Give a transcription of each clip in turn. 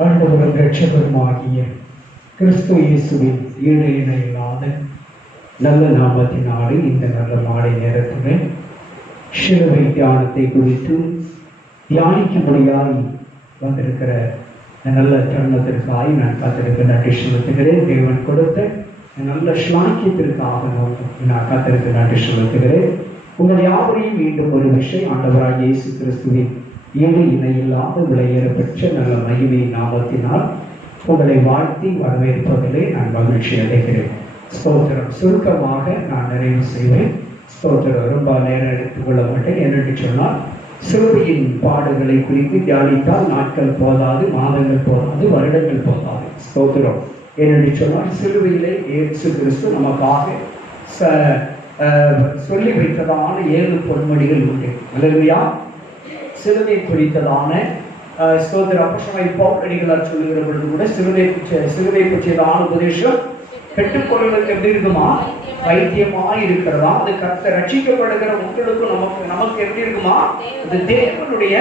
ஆண்டவரும் இரட்சகருமாகிய கிறிஸ்து இயேசுவின் ஈடு இணையில்லாத நல்ல நாமத்தினாலே இந்த நல்ல மாலை நேரத்துடன் சிலுவை தியானத்தை குறித்து தியானிக்கும்படியாய் வந்திருக்கிற நல்ல தருணத்திற்காய் நான் காத்திருக்க நன்றி செலுத்துகிறேன். தேவன் கொடுத்த நல்ல ஸ்லாக்கியத்திற்காக நான் காத்திருக்க நன்றி செலுத்துகிறேன். உங்கள் யாவரையும் மீண்டும் ஒரு விஷயம் ஆண்டவராகிய இயேசு கிறிஸ்துவின் ஈடு இணையில்லாத விலையேற பெற்ற நல்ல மகிமை நாமத்தினால் உங்களை வாழ்த்தி வரவேற்பதிலே நான் மகிழ்ச்சி அடைகிறேன். ஸ்தோத்திரம். சுருக்கமாக நான் நிறைவு செய்வேன். ஸ்தோத்திரம். ரொம்ப நேரம் எடுத்துக்கொள்ள மாட்டேன். என்னென்று சொன்னால், சிலுவையின் பாடுகளை குறித்து தியானித்தால் நாட்கள் போதாது, மாதங்கள் போதாது, வருடங்கள் போதாது. ஸ்தோத்திரம். என்னென்று சொன்னால், சிலுவையிலே இயேசு கிறிஸ்து நமக்காக சொல்லி வைத்ததான 7 பொன்மொழிகள் உண்டு. அல்லேலூயா. சிலுவை குறித்ததான ஸ்தோத்திர அப்போஸ்தலனாகிய பவுல் சொல்லுகிற பொழுது கூட சிலுவை பற்றியதான உபதேசம் பெற்றுக்கொள்வதற்கு எப்படி இருக்குமா? வைத்தியமாய் இருக்கிறதா? அது கர்த்தர் ரட்சிக்கப்படுகிற உங்களுக்கும் நமக்கு எப்படி இருக்குமா? அது தேவனுடைய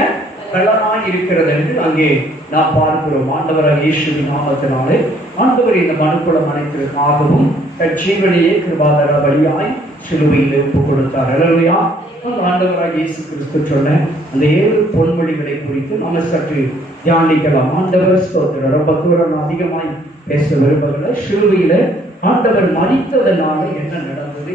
பலனாய் இருக்கிறது என்று அங்கே நாம் பார்க்கிறோம். ஆண்டவராகிய இயேசுவின் நாமத்தினாலே ஆண்டவர் இந்த மனுக்குளம் அனைத்திற்காகவும் ஜீவனையே கிருபாதார வழியாய் சிலுவையில் ஒப்புக் கொடுத்தார். அல்லேலூயா. ஆண்டவராகிய இயேசு கிறிஸ்து சொன்ன அந்த 7 பொன்மொழிகளை குறித்து நாம் சற்று தியானிக்கலாம். ஆண்டவர் ஸ்தோத்திரம். ரொம்ப தூரம் அதிகமாய் பேச விரும்பவில்லை. சிலுவையில ஆண்டவர் மரித்ததனால என்ன நடந்தது,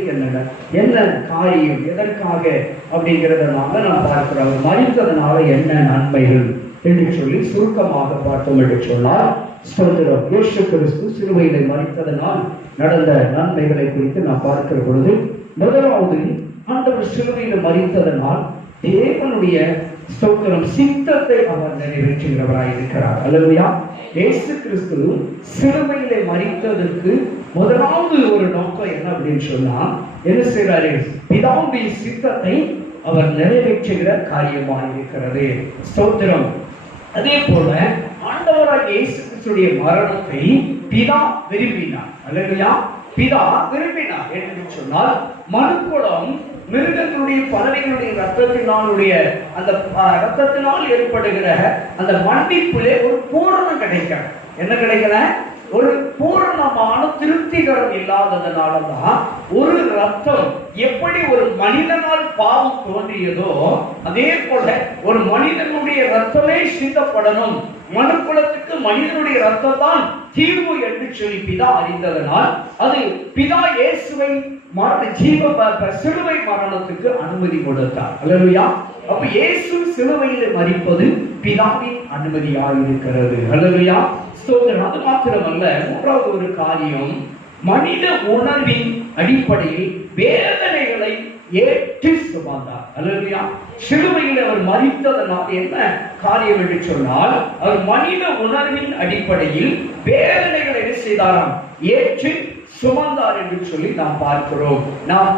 என்ன காரியம், எதற்காக அப்படிங்கிறதுனால நாம் பார்க்கிறோம். அவர் மரித்ததனால என்ன நன்மைகள் என்று சொல்லி சுருக்கமாக பார்த்தோம் என்று சொன்னால், ஸ்தோத்திரம். இயேசு கிறிஸ்து சிலுவையில மரித்ததனால் நடந்த நன்மைகளை குறித்து நாம் பார்க்கிற பொழுது, முதலாவது ஆண்டவர் சிலுவையில மரித்ததனால் தேவனுடைய ஸ்தோத்திரம் சித்தத்தை அவர் நிறைவேற்றுகிறவராய் இருக்கிறார். அல்லேலூயா. இயேசு கிறிஸ்து சிலுவையிலே மரித்ததற்கு முதலாவது ஒரு நோக்கம் என்ன அப்படின்னு சொன்னா, என்ன செய்கிறாரு? பிதாவுடைய சித்தத்தை அவர் நிறைவேற்றுகிற காரியமாக இருக்கிறது. ஸ்தோத்திரம். அதே போல ஆண்டவராகிய இயேசு கிறிஸ்துடைய மரணத்தை பிதா விரும்பினார். அல்லேலூயா. பிதா விரும்பினார் என்று சொன்னால், மனுக்குளம் மிருகங்களுடைய பறவைகளுடைய ரத்தத்தினால் ஏற்படுகிற அந்த மன்னிப்பிலே ஒரு பூரணம் கிடைக்கல. என்ன கிடைக்கல? ஒரு பூரணமான திருப்திகரம் இல்லாததுனாலதான் ஒரு ரத்தம் எப்படி ஒரு மனிதனால் பாவம் தோன்றியதோ அதே போல ஒரு மனிதனுடைய ரத்தமே சிந்தப்படணும், மனுக்குலத்துக்கு மனிதனுடைய ரத்தம் தான் தீர்வு என்று சொல்லி பிதா அறிந்ததனால் அது பிதா இயேசுவை சிலுவை மரணத்துக்கு அனுமதி கொடுத்தார். அல்லேலூயா. அப்ப இயேசு சிலுவையில் மரிப்பது பிதாவின் அனுமதியாக இருக்கிறது. அல்லேலூயா. அது மாத்திரமல்ல, மூன்றாவது ஒரு காரியம், மனித உணர்வின் அடிப்படையில் வேதனைகளை ஏற்று சுமந்தார். அல்லேலூயா. சிலுவையில் அவர் மரித்ததனால் என்ன காரியம் என்று சொன்னால், அவர் மனித உணர்வின் அடிப்படையில் வேதனைகளை என்ன செய்தாராம்? ஏற்று சுமந்தார் என்று சொல்லி நாம் பார்க்கிறோம். நாம்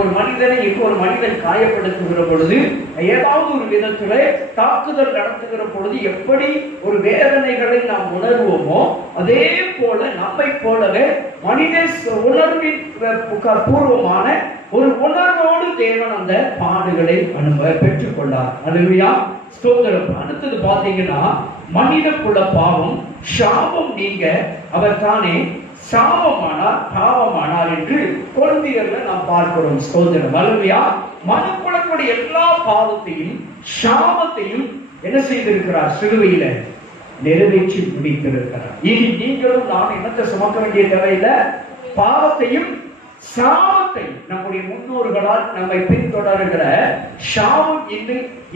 ஒரு மனிதனை இன்னொரு மனிதன் காயப்படுத்துகிற பொழுது, ஏதாவது ஒரு விதத்திலே தாக்குதல் நடத்துகிற பொழுது எப்படி ஒரு வேதனைகளை நாம் உணர்வோமோ அதே போல நம்மை போலவே மனித உணர்வின் பூர்வமான ஒரு உணர்வோடு தேவன் அந்த பாடுகளை பெற்றுக் கொண்டார். அல்லேலூயா. ஸ்தோத்திரம். அடுத்தது பாத்தீங்கன்னா, மனித குல பாவம் சாபம் நீங்க அவர் தானே சாபமானார், பாவமானார் என்று கொரிந்தியர்ல நாம் பார்க்கிறோம். ஸ்தோத்திரம். அல்லேலூயா. மனுக்குலத்துடைய எல்லா பாவத்தையும் சாபத்தையும் என்ன செய்திருக்கிறார்? சிலுவையில நிறைவேற்றி முடித்திருக்கிறார். இனி நீங்களும் நான் என்னத்தை சுமக்க வேண்டிய தேவையில்லை. பாவத்தையும் சாபத்தையும் நம்முடைய முன்னோர்களால் நம்மை பின்தொடர்கிற சாபம்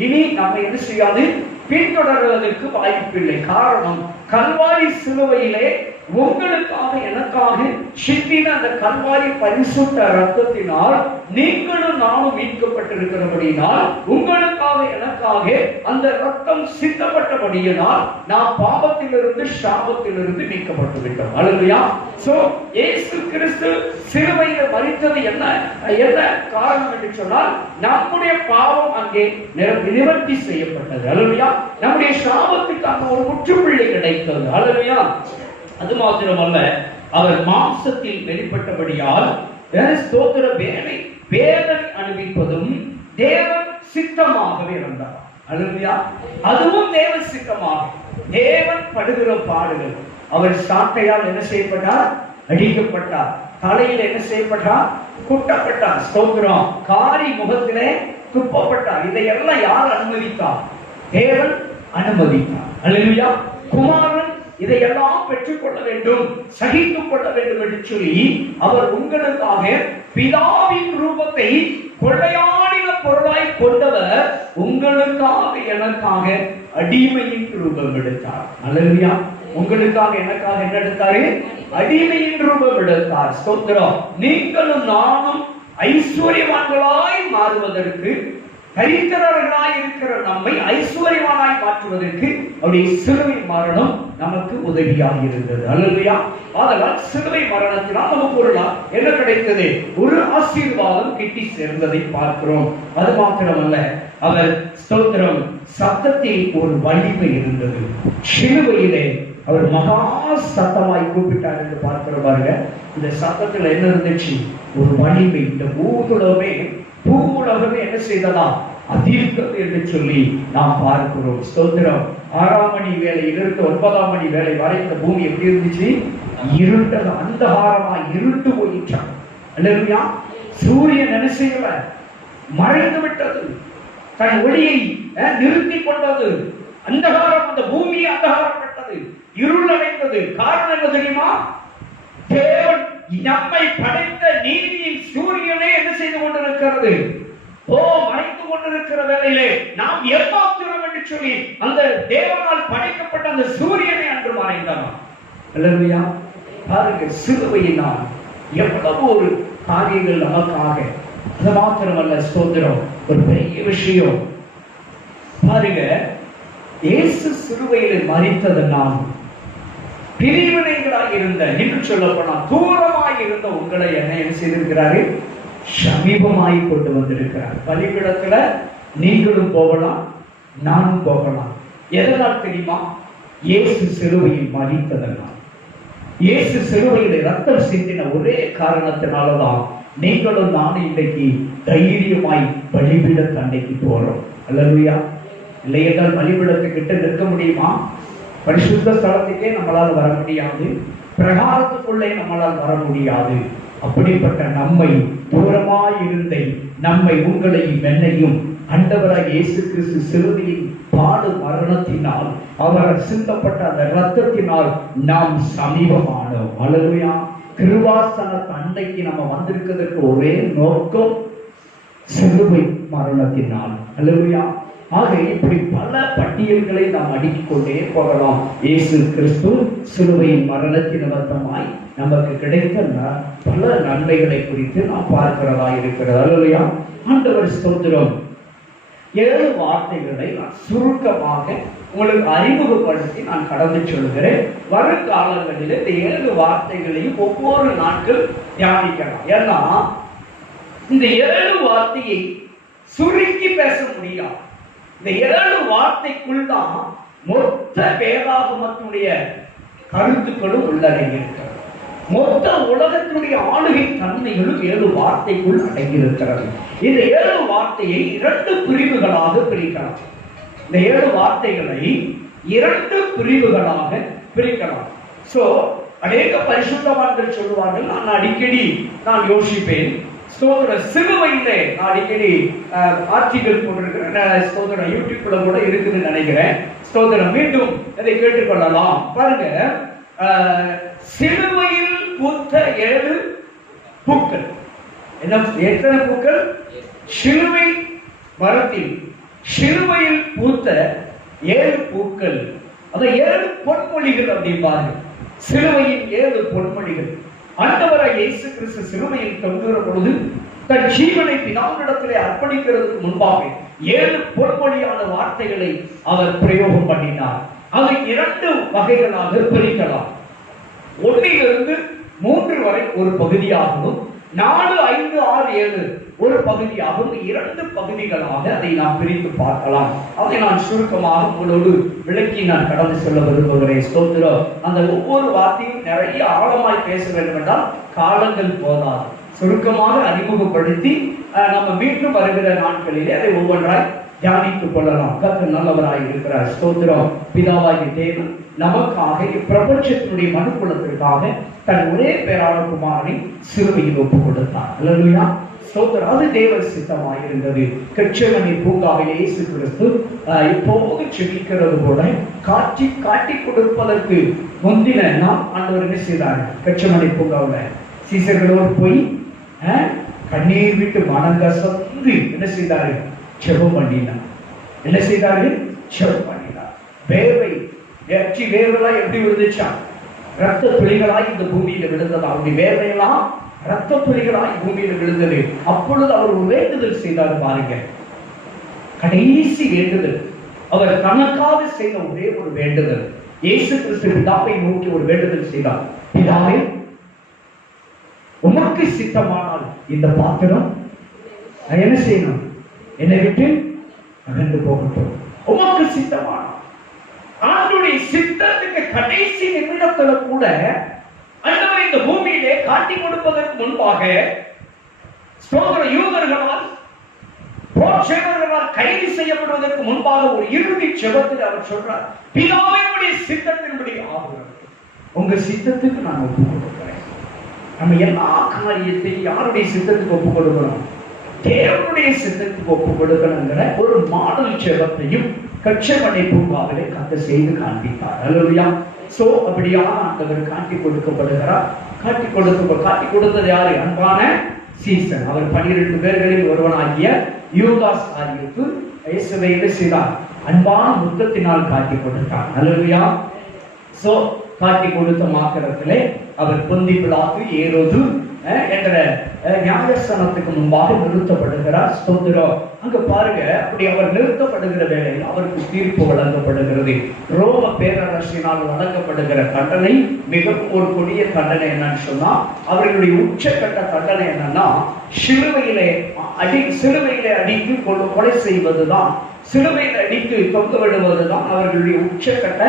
இனி நம்ம என்ன செய்யாது? பின்தொடர்வதற்கு வாய்ப்பில்லை. காரணம், கல்வாரி சிலுவையிலே உங்களுக்காக எனக்காக சிந்தின அந்த கல்வாரி பரிசுத்த ரத்தத்தினால் நீங்களும் நானும் மீட்கப்பட்டிருக்கிறபடியினால், உங்களுக்காக எனக்காக அந்த ரத்தம் சிந்தப்பட்டபடியினால் நாம் பாவத்திலிருந்து சாபத்திலிருந்து மீட்கப்பட்டு விட்டோம். அல்லேலூயா. சோ இயேசு கிறிஸ்து சிலுவையில் மரித்தது என்ன காரணம் என்று சொன்னால், நம்முடைய பாவம் அங்கே நிவர்த்தி செய்யப்பட்டது. அல்லேலூயா. நம்முடைய சாபத்துக்கான ஒரு முற்றுப்புள்ளி கிடைத்தது. அல்லேலூயா. அது மாத்திரமல்ல, அவர் மாம்சத்தில் வெளிப்பட்டபடியால் ஸ்தோத்திர வேதனை அனுபவிப்பதும் தேவன் சித்தமாகவே இருந்தார். அல்லேலூயா. அதுவும் தேவ சித்தமாக தேவன் படுகிற பாடுகள். அவர் சாட்டையால் என்ன செய்யப்பட்டார்? அடிக்கப்பட்டார். தலையில் என்ன செய்யப்பட்டார்? குட்டப்பட்டார். ஸ்தோத்திரம். காரி முகத்திலே துப்பப்பட்டார். இதையெல்லாம் யார் அனுமதித்தார்? தேவன் அனுமதித்தார். அல்லேலூயா. குமாரன் இதையெல்லாம் பெற்றுக்கொள்ள வேண்டும், சகித்துக் கொள்ள வேண்டும் என்று சொல்லி அவர் உங்களுக்காக பிதாவின் ரூபத்தை கொள்ளையாடின பொருளாய் கொண்டவர் உங்களுக்காக எனக்காக அடிமையின் ரூபம் எடுத்தார். அல்லேலூயா. உங்களுக்காக எனக்காக என்ன எடுத்தாரு? அடிமையின் ரூபம் எடுத்தார். ஸ்தோத்திரம். நீங்களும் நானும் ஐஸ்வர்யவான்களாய் மாறுவதற்கு, தரித்திரர்களாய் இருக்கிற நம்மை ஐஸ்வர்யவானாய் மாற்றுவதற்கு அவருடைய சிலுவை மரணம் நமக்கு உதவியாக இருந்தது. அல்லேலூயா. ஆதலால் சிலுவை மரணத்தினால் நமக்கு ஒரு என்ன கிடைத்தது? ஒரு ஆசீர்வாதம் கிட்டி சேர்ந்ததை பார்க்கிறோம். அது மாத்திரமல்ல, அவர் ஸ்தோத்திரம் சத்தத்தில் ஒரு வலிமை இருந்தது. சிலுவையிலே அவர் மகா சத்தமாய் கூப்பிட்டார் என்று பார்க்கிறோம். பாருங்க, இந்த சத்தத்துல என்ன இருந்துச்சு? ஒரு வலிமை. இந்த பூவுலகமே என்ன செய்ததா? அதிர்ந்தது என்று சொல்லி நாம் பார்க்கிறோம். ஸ்தோத்திரம். 6ஆம் மணி வேளையிலிருந்து 9ஆம் மணி வேளை வரை இந்த பூமி எப்படி இருந்துச்சு? இருண்டது, அந்தகாரமாய் இருண்டு போயிற்றான். அல்லேலூயா. சூரியன் என்ன செய்யல? மறைந்து விட்டது, தன் ஒளியை நிறுத்தி கொண்டது. அந்தகாரம், அந்த பூமியை அந்தகாரப்பட்டது, இருள் அடைந்தது. காரணம் என்ன தெரியுமா? தேவன் நம்மை படைத்த நீதியின் சூரியனே என்ன செய்து கொண்டிருக்கிறது? மறைத்து கொண்டிருக்கிற வேளையிலே நாம் ஏமாத்துகிறோம் என்று சொல்லி அந்த தேவனால் படைக்கப்பட்ட அந்த சூரியனை அன்று மறைந்தான். அல்லேலூயா. பாருங்க, சிலுவையினால் எவ்வளவு ஒரு காரியங்கள் நமக்காக. அது மாத்திரமல்ல, ஸ்தோத்திரம், ஒரு பெரிய விஷயம் பாருங்க. இயேசு சிலுவையில் மரித்ததனால் பிரிவினைகளாக இருந்த, இன்னும் சொல்ல போனா தூரமாய் இருந்த உங்களை என்ன செய்திருக்கிறாரு? சமீபமாய் கொண்டு வந்திருக்கிறார். பலிபீடத்துல நீங்களும் போகலாம், நானும் போகலாம். எதனால் தெரியுமா? இயேசு சிலுவையில் மரித்ததனால். இயேசு சிலுவையில் ரத்தம் சிந்தின ஒரே காரணத்தினாலதான் நீங்களும் நானும் இன்றைக்கு தைரியமாய் பலிபீட தண்டைக்கு போறோம். அல்லேலூயா. இல்லை என்றால் பலிபீடத்துக்கிட்ட நிற்க முடியுமா? பரிசுத்த ஸ்தலத்துக்கே நம்மளால் வர முடியாது, பிரகாரத்துக்குள்ளே நம்மளால் வர முடியாது. அப்படிப்பட்ட நம்மை தூரமாய் இருந்த நம்மை உங்களையும் என்னையும் ஆண்டவராகிய இயேசு கிறிஸ்து சிலுவையின் பாடு மரணத்தினால் அவர் சிந்தப்பட்ட அந்த இரத்தத்தினால் நாம் சமீபமானோம். அல்லேலூயா. கிருபாசன தண்டைக்கு நம்ம வந்திருக்கிறதுக்கு ஒரே நோக்கம் சிலுவை மரணத்தினால். அல்லேலூயா. ஆக இப்படி பல பட்டியல்களை நாம் அடுக்கிக் கொண்டே போகலாம். இயேசு கிறிஸ்து சிலுவையின் மரணத்தின் நிமித்தமாய் நமக்கு கிடைத்த பல நன்மைகளை குறித்து நாம் பார்க்கிறதா இருக்கிறது. அல்லேலூயா. ஆண்டவர் ஸ்தோத்திரம். 7 வார்த்தைகளை நான் சுருக்கமாக உங்களுக்கு அறிமுகப்படுத்தி நான் கடந்து சொல்கிறேன். வருங்காலங்களில் இந்த 7 வார்த்தைகளையும் ஒவ்வொரு நாட்கள் தியானிக்கலாம். ஏன்னா இந்த 7 வார்த்தையை சுருக்கி பேச முடியாது. இந்த 7 வார்த்தைக்குள் தான் மொத்த வேதாகமத்தினுடைய கருத்துக்களும் உள்ளடங்கியிருக்கிறது. மொத்த உலகத்தினுடைய ஆளுகை தன்மைகளும் 7 வார்த்தைக்குள் அடங்கியிருக்கிறது. இந்த 7 வார்த்தையை 2 பிரிவுகளாக பிரிக்கலாம். இந்த 7 வார்த்தைகளை 2 பிரிவுகளாக பிரிக்கலாம். சோ அநேக பரிசுத்தவான்கள் சொல்லுவார்கள், நான் அடிக்கடி யோசிப்பேன், சிலுவையிலே நான் அடிக்கடி ஆர்டிகல் போட்டிருக்கிறேன். ஸ்தோத்திரம், யூடியூப்ல கூட இருக்குதுன்னு நினைக்கிறேன். ஸ்தோத்திரம், மீண்டும் அதை கேட்டுக்கொள்ளலாம். பாருங்க, சிலுவையில் பூத்த 7 பூக்கள். எத்தனை பூக்கள்? சிலுவை மரத்தில் சிலுவையில் பூத்த 7 பூக்கள். அந்த 7 பொன்மொழிகள் அப்படி பாருங்க. சிலுவையின் 7 பொன்மொழிகள். ஆண்டவராகிய இயேசு கிறிஸ்து சிலுவையில் தொங்குகிற பொழுது தன் ஜீவனை பிதாவினிடத்திலே அர்ப்பணிக்கிறதுக்கு முன்பாக 7 பொன்மொழியான வார்த்தைகளை அவர் பிரயோகம் பண்ணினார். அதை 2 வகைகளாக பிரிக்கலாம். 1 to 3 வரை ஒரு பகுதியாகவும், 4, 5, 6, 7 ஒரு பகுதியாகவும், 2 பகுதிகளாக அதை நாம் பிரித்து பார்க்கலாம். அதை நான் சுருக்கமாக உங்களோடு விளக்கி நான் கடந்து செல்ல விரும்புகிறேன். ஸ்தோத்திரம். அந்த ஒவ்வொரு வார்த்தையும் நிறைய ஆழமாய் பேச வேண்டும் என்றால் காலங்கள் போதாது. சுருக்கமாக அறிமுகப்படுத்தி நம்ம மீண்டும் வருகிற நாட்களிலே அதை ஒவ்வொன்றாய் தியானித்துக் கொள்ளலாம். கர்த்தர் நல்லவராய் இருக்கிறார். ஸ்தோத்திரம். பிதாவாகிய தேவன் நமக்காக பிரபஞ்சத்தினுடைய மனுக்குலத்திற்காக தன் ஒரே பேரான குமாரனை சிலுவையில் ஒப்புக் கொடுத்தார். அல்லேலூயா. ஸ்தோத்திரம். அது தேவ சித்தமாய் இருந்தது. கெத்செமனே பூங்காவிலே இயேசு கிறிஸ்து எப்போது செபிக்கிறது போல காட்டி கொடுப்பதற்கு முந்தின நாம் ஆண்டவர் என்ன செய்தார்? கெத்செமனே பூங்காவில் சீசர்களோடு போய் கண்ணீர் விட்டு மனங்கசந்து என்ன செய்தாரு? செபம் பண்ணினார். என்ன செய்தாரு? செபம் பண்ணினார். வேர்வை வேர்வெல்லாம் எப்படி விழுந்துச்சா? ரத்த துளிகளாய் இந்த பூமியில விழுந்தது. அவருடைய வேர்வையெல்லாம் ரத்த துளிகளாய் பூமியில விழுந்தது. அப்பொழுது அவர் ஒரு வேண்டுதல் செய்தார் பாருங்க. கடைசி வேண்டுதல். அவர் தனக்காக செய்த ஒரே ஒரு வேண்டுதல். இயேசு கிறிஸ்து பிதாவை நோக்கி ஒரு வேண்டுதல் செய்தார். பிதாவே, உமக்கு சித்தமானால் இந்த பாத்திரம் என்ன செய்யணும்? என்னை விட்டு அகன்று போகட்டும். உமக்கு சித்தமானால். ஆண்டவருடைய சித்தத்துக்கு கடைசி நிமிடத்துல கூட ஆண்டவர் இந்த பூமியிலே காட்டி கொடுப்பதற்கு முன்பாக யூதர்களால் கைது செய்யப்படுவதற்கு முன்பாக ஒரு இறுதி ஜெபத்தில் அவர் சொல்றார், பிதாவினுடைய சித்தத்தின்படி ஆகுகிறது. உங்க சித்தத்துக்கு நான் ஒப்புக் கொடுக்கிறேன். நம்ம எல்லா காரியத்தையும் யாருடைய சித்தத்துக்கு ஒப்புக் கொடுக்கணும்? தேவனுடைய சித்தத்துக்கு ஒப்புக் கொடுக்கணுங்கிற ஒரு மாடல் ஜெபத்தையும் கெத்செமனே பூங்காவிலே கர்த்தர் செய்து காண்பித்தார். அல்லேலூயா. சோ அப்படியான ஆண்டவர் காட்டி கொடுக்கப்படுகிறார். காட்டி கொடுத்தது யாரு? அன்பான சீசன். அவர் 12 பேர்களில் ஒருவனாகிய யூதாஸ் காரியத்து இயேசுவை செய்தார். அன்பான முத்தத்தினால் காட்டி கொடுத்தார். அல்லேலூயா. சோ காட்டி கொடுத்த மாத்திரத்திலே அவர் பொந்தி பிலாத்து ஏரோது என்ற நியாயஸ்தானத்துக்கு முன்பாக நிறுத்தப்படுகிறார். ஸ்தோத்திரம். அங்க பாருங்க, அப்படி அவர் நிறுத்தப்படுகிற வேளையில் அவருக்கு தீர்ப்பு வழங்கப்படுகிறது. ரோம பேரரசினால் வழங்கப்படுகிற தண்டனை மிகவும் ஒரு கொடிய தண்டனை. என்னன்னு சொன்னா, அவர்களுடைய உச்சக்கட்ட தண்டனை என்னன்னா, சிலுவையிலே அடித்து கொலை செய்வதுதான், சிலுவையில் அடித்து தொங்க விடுவதுதான் அவர்களுடைய உச்சக்கட்ட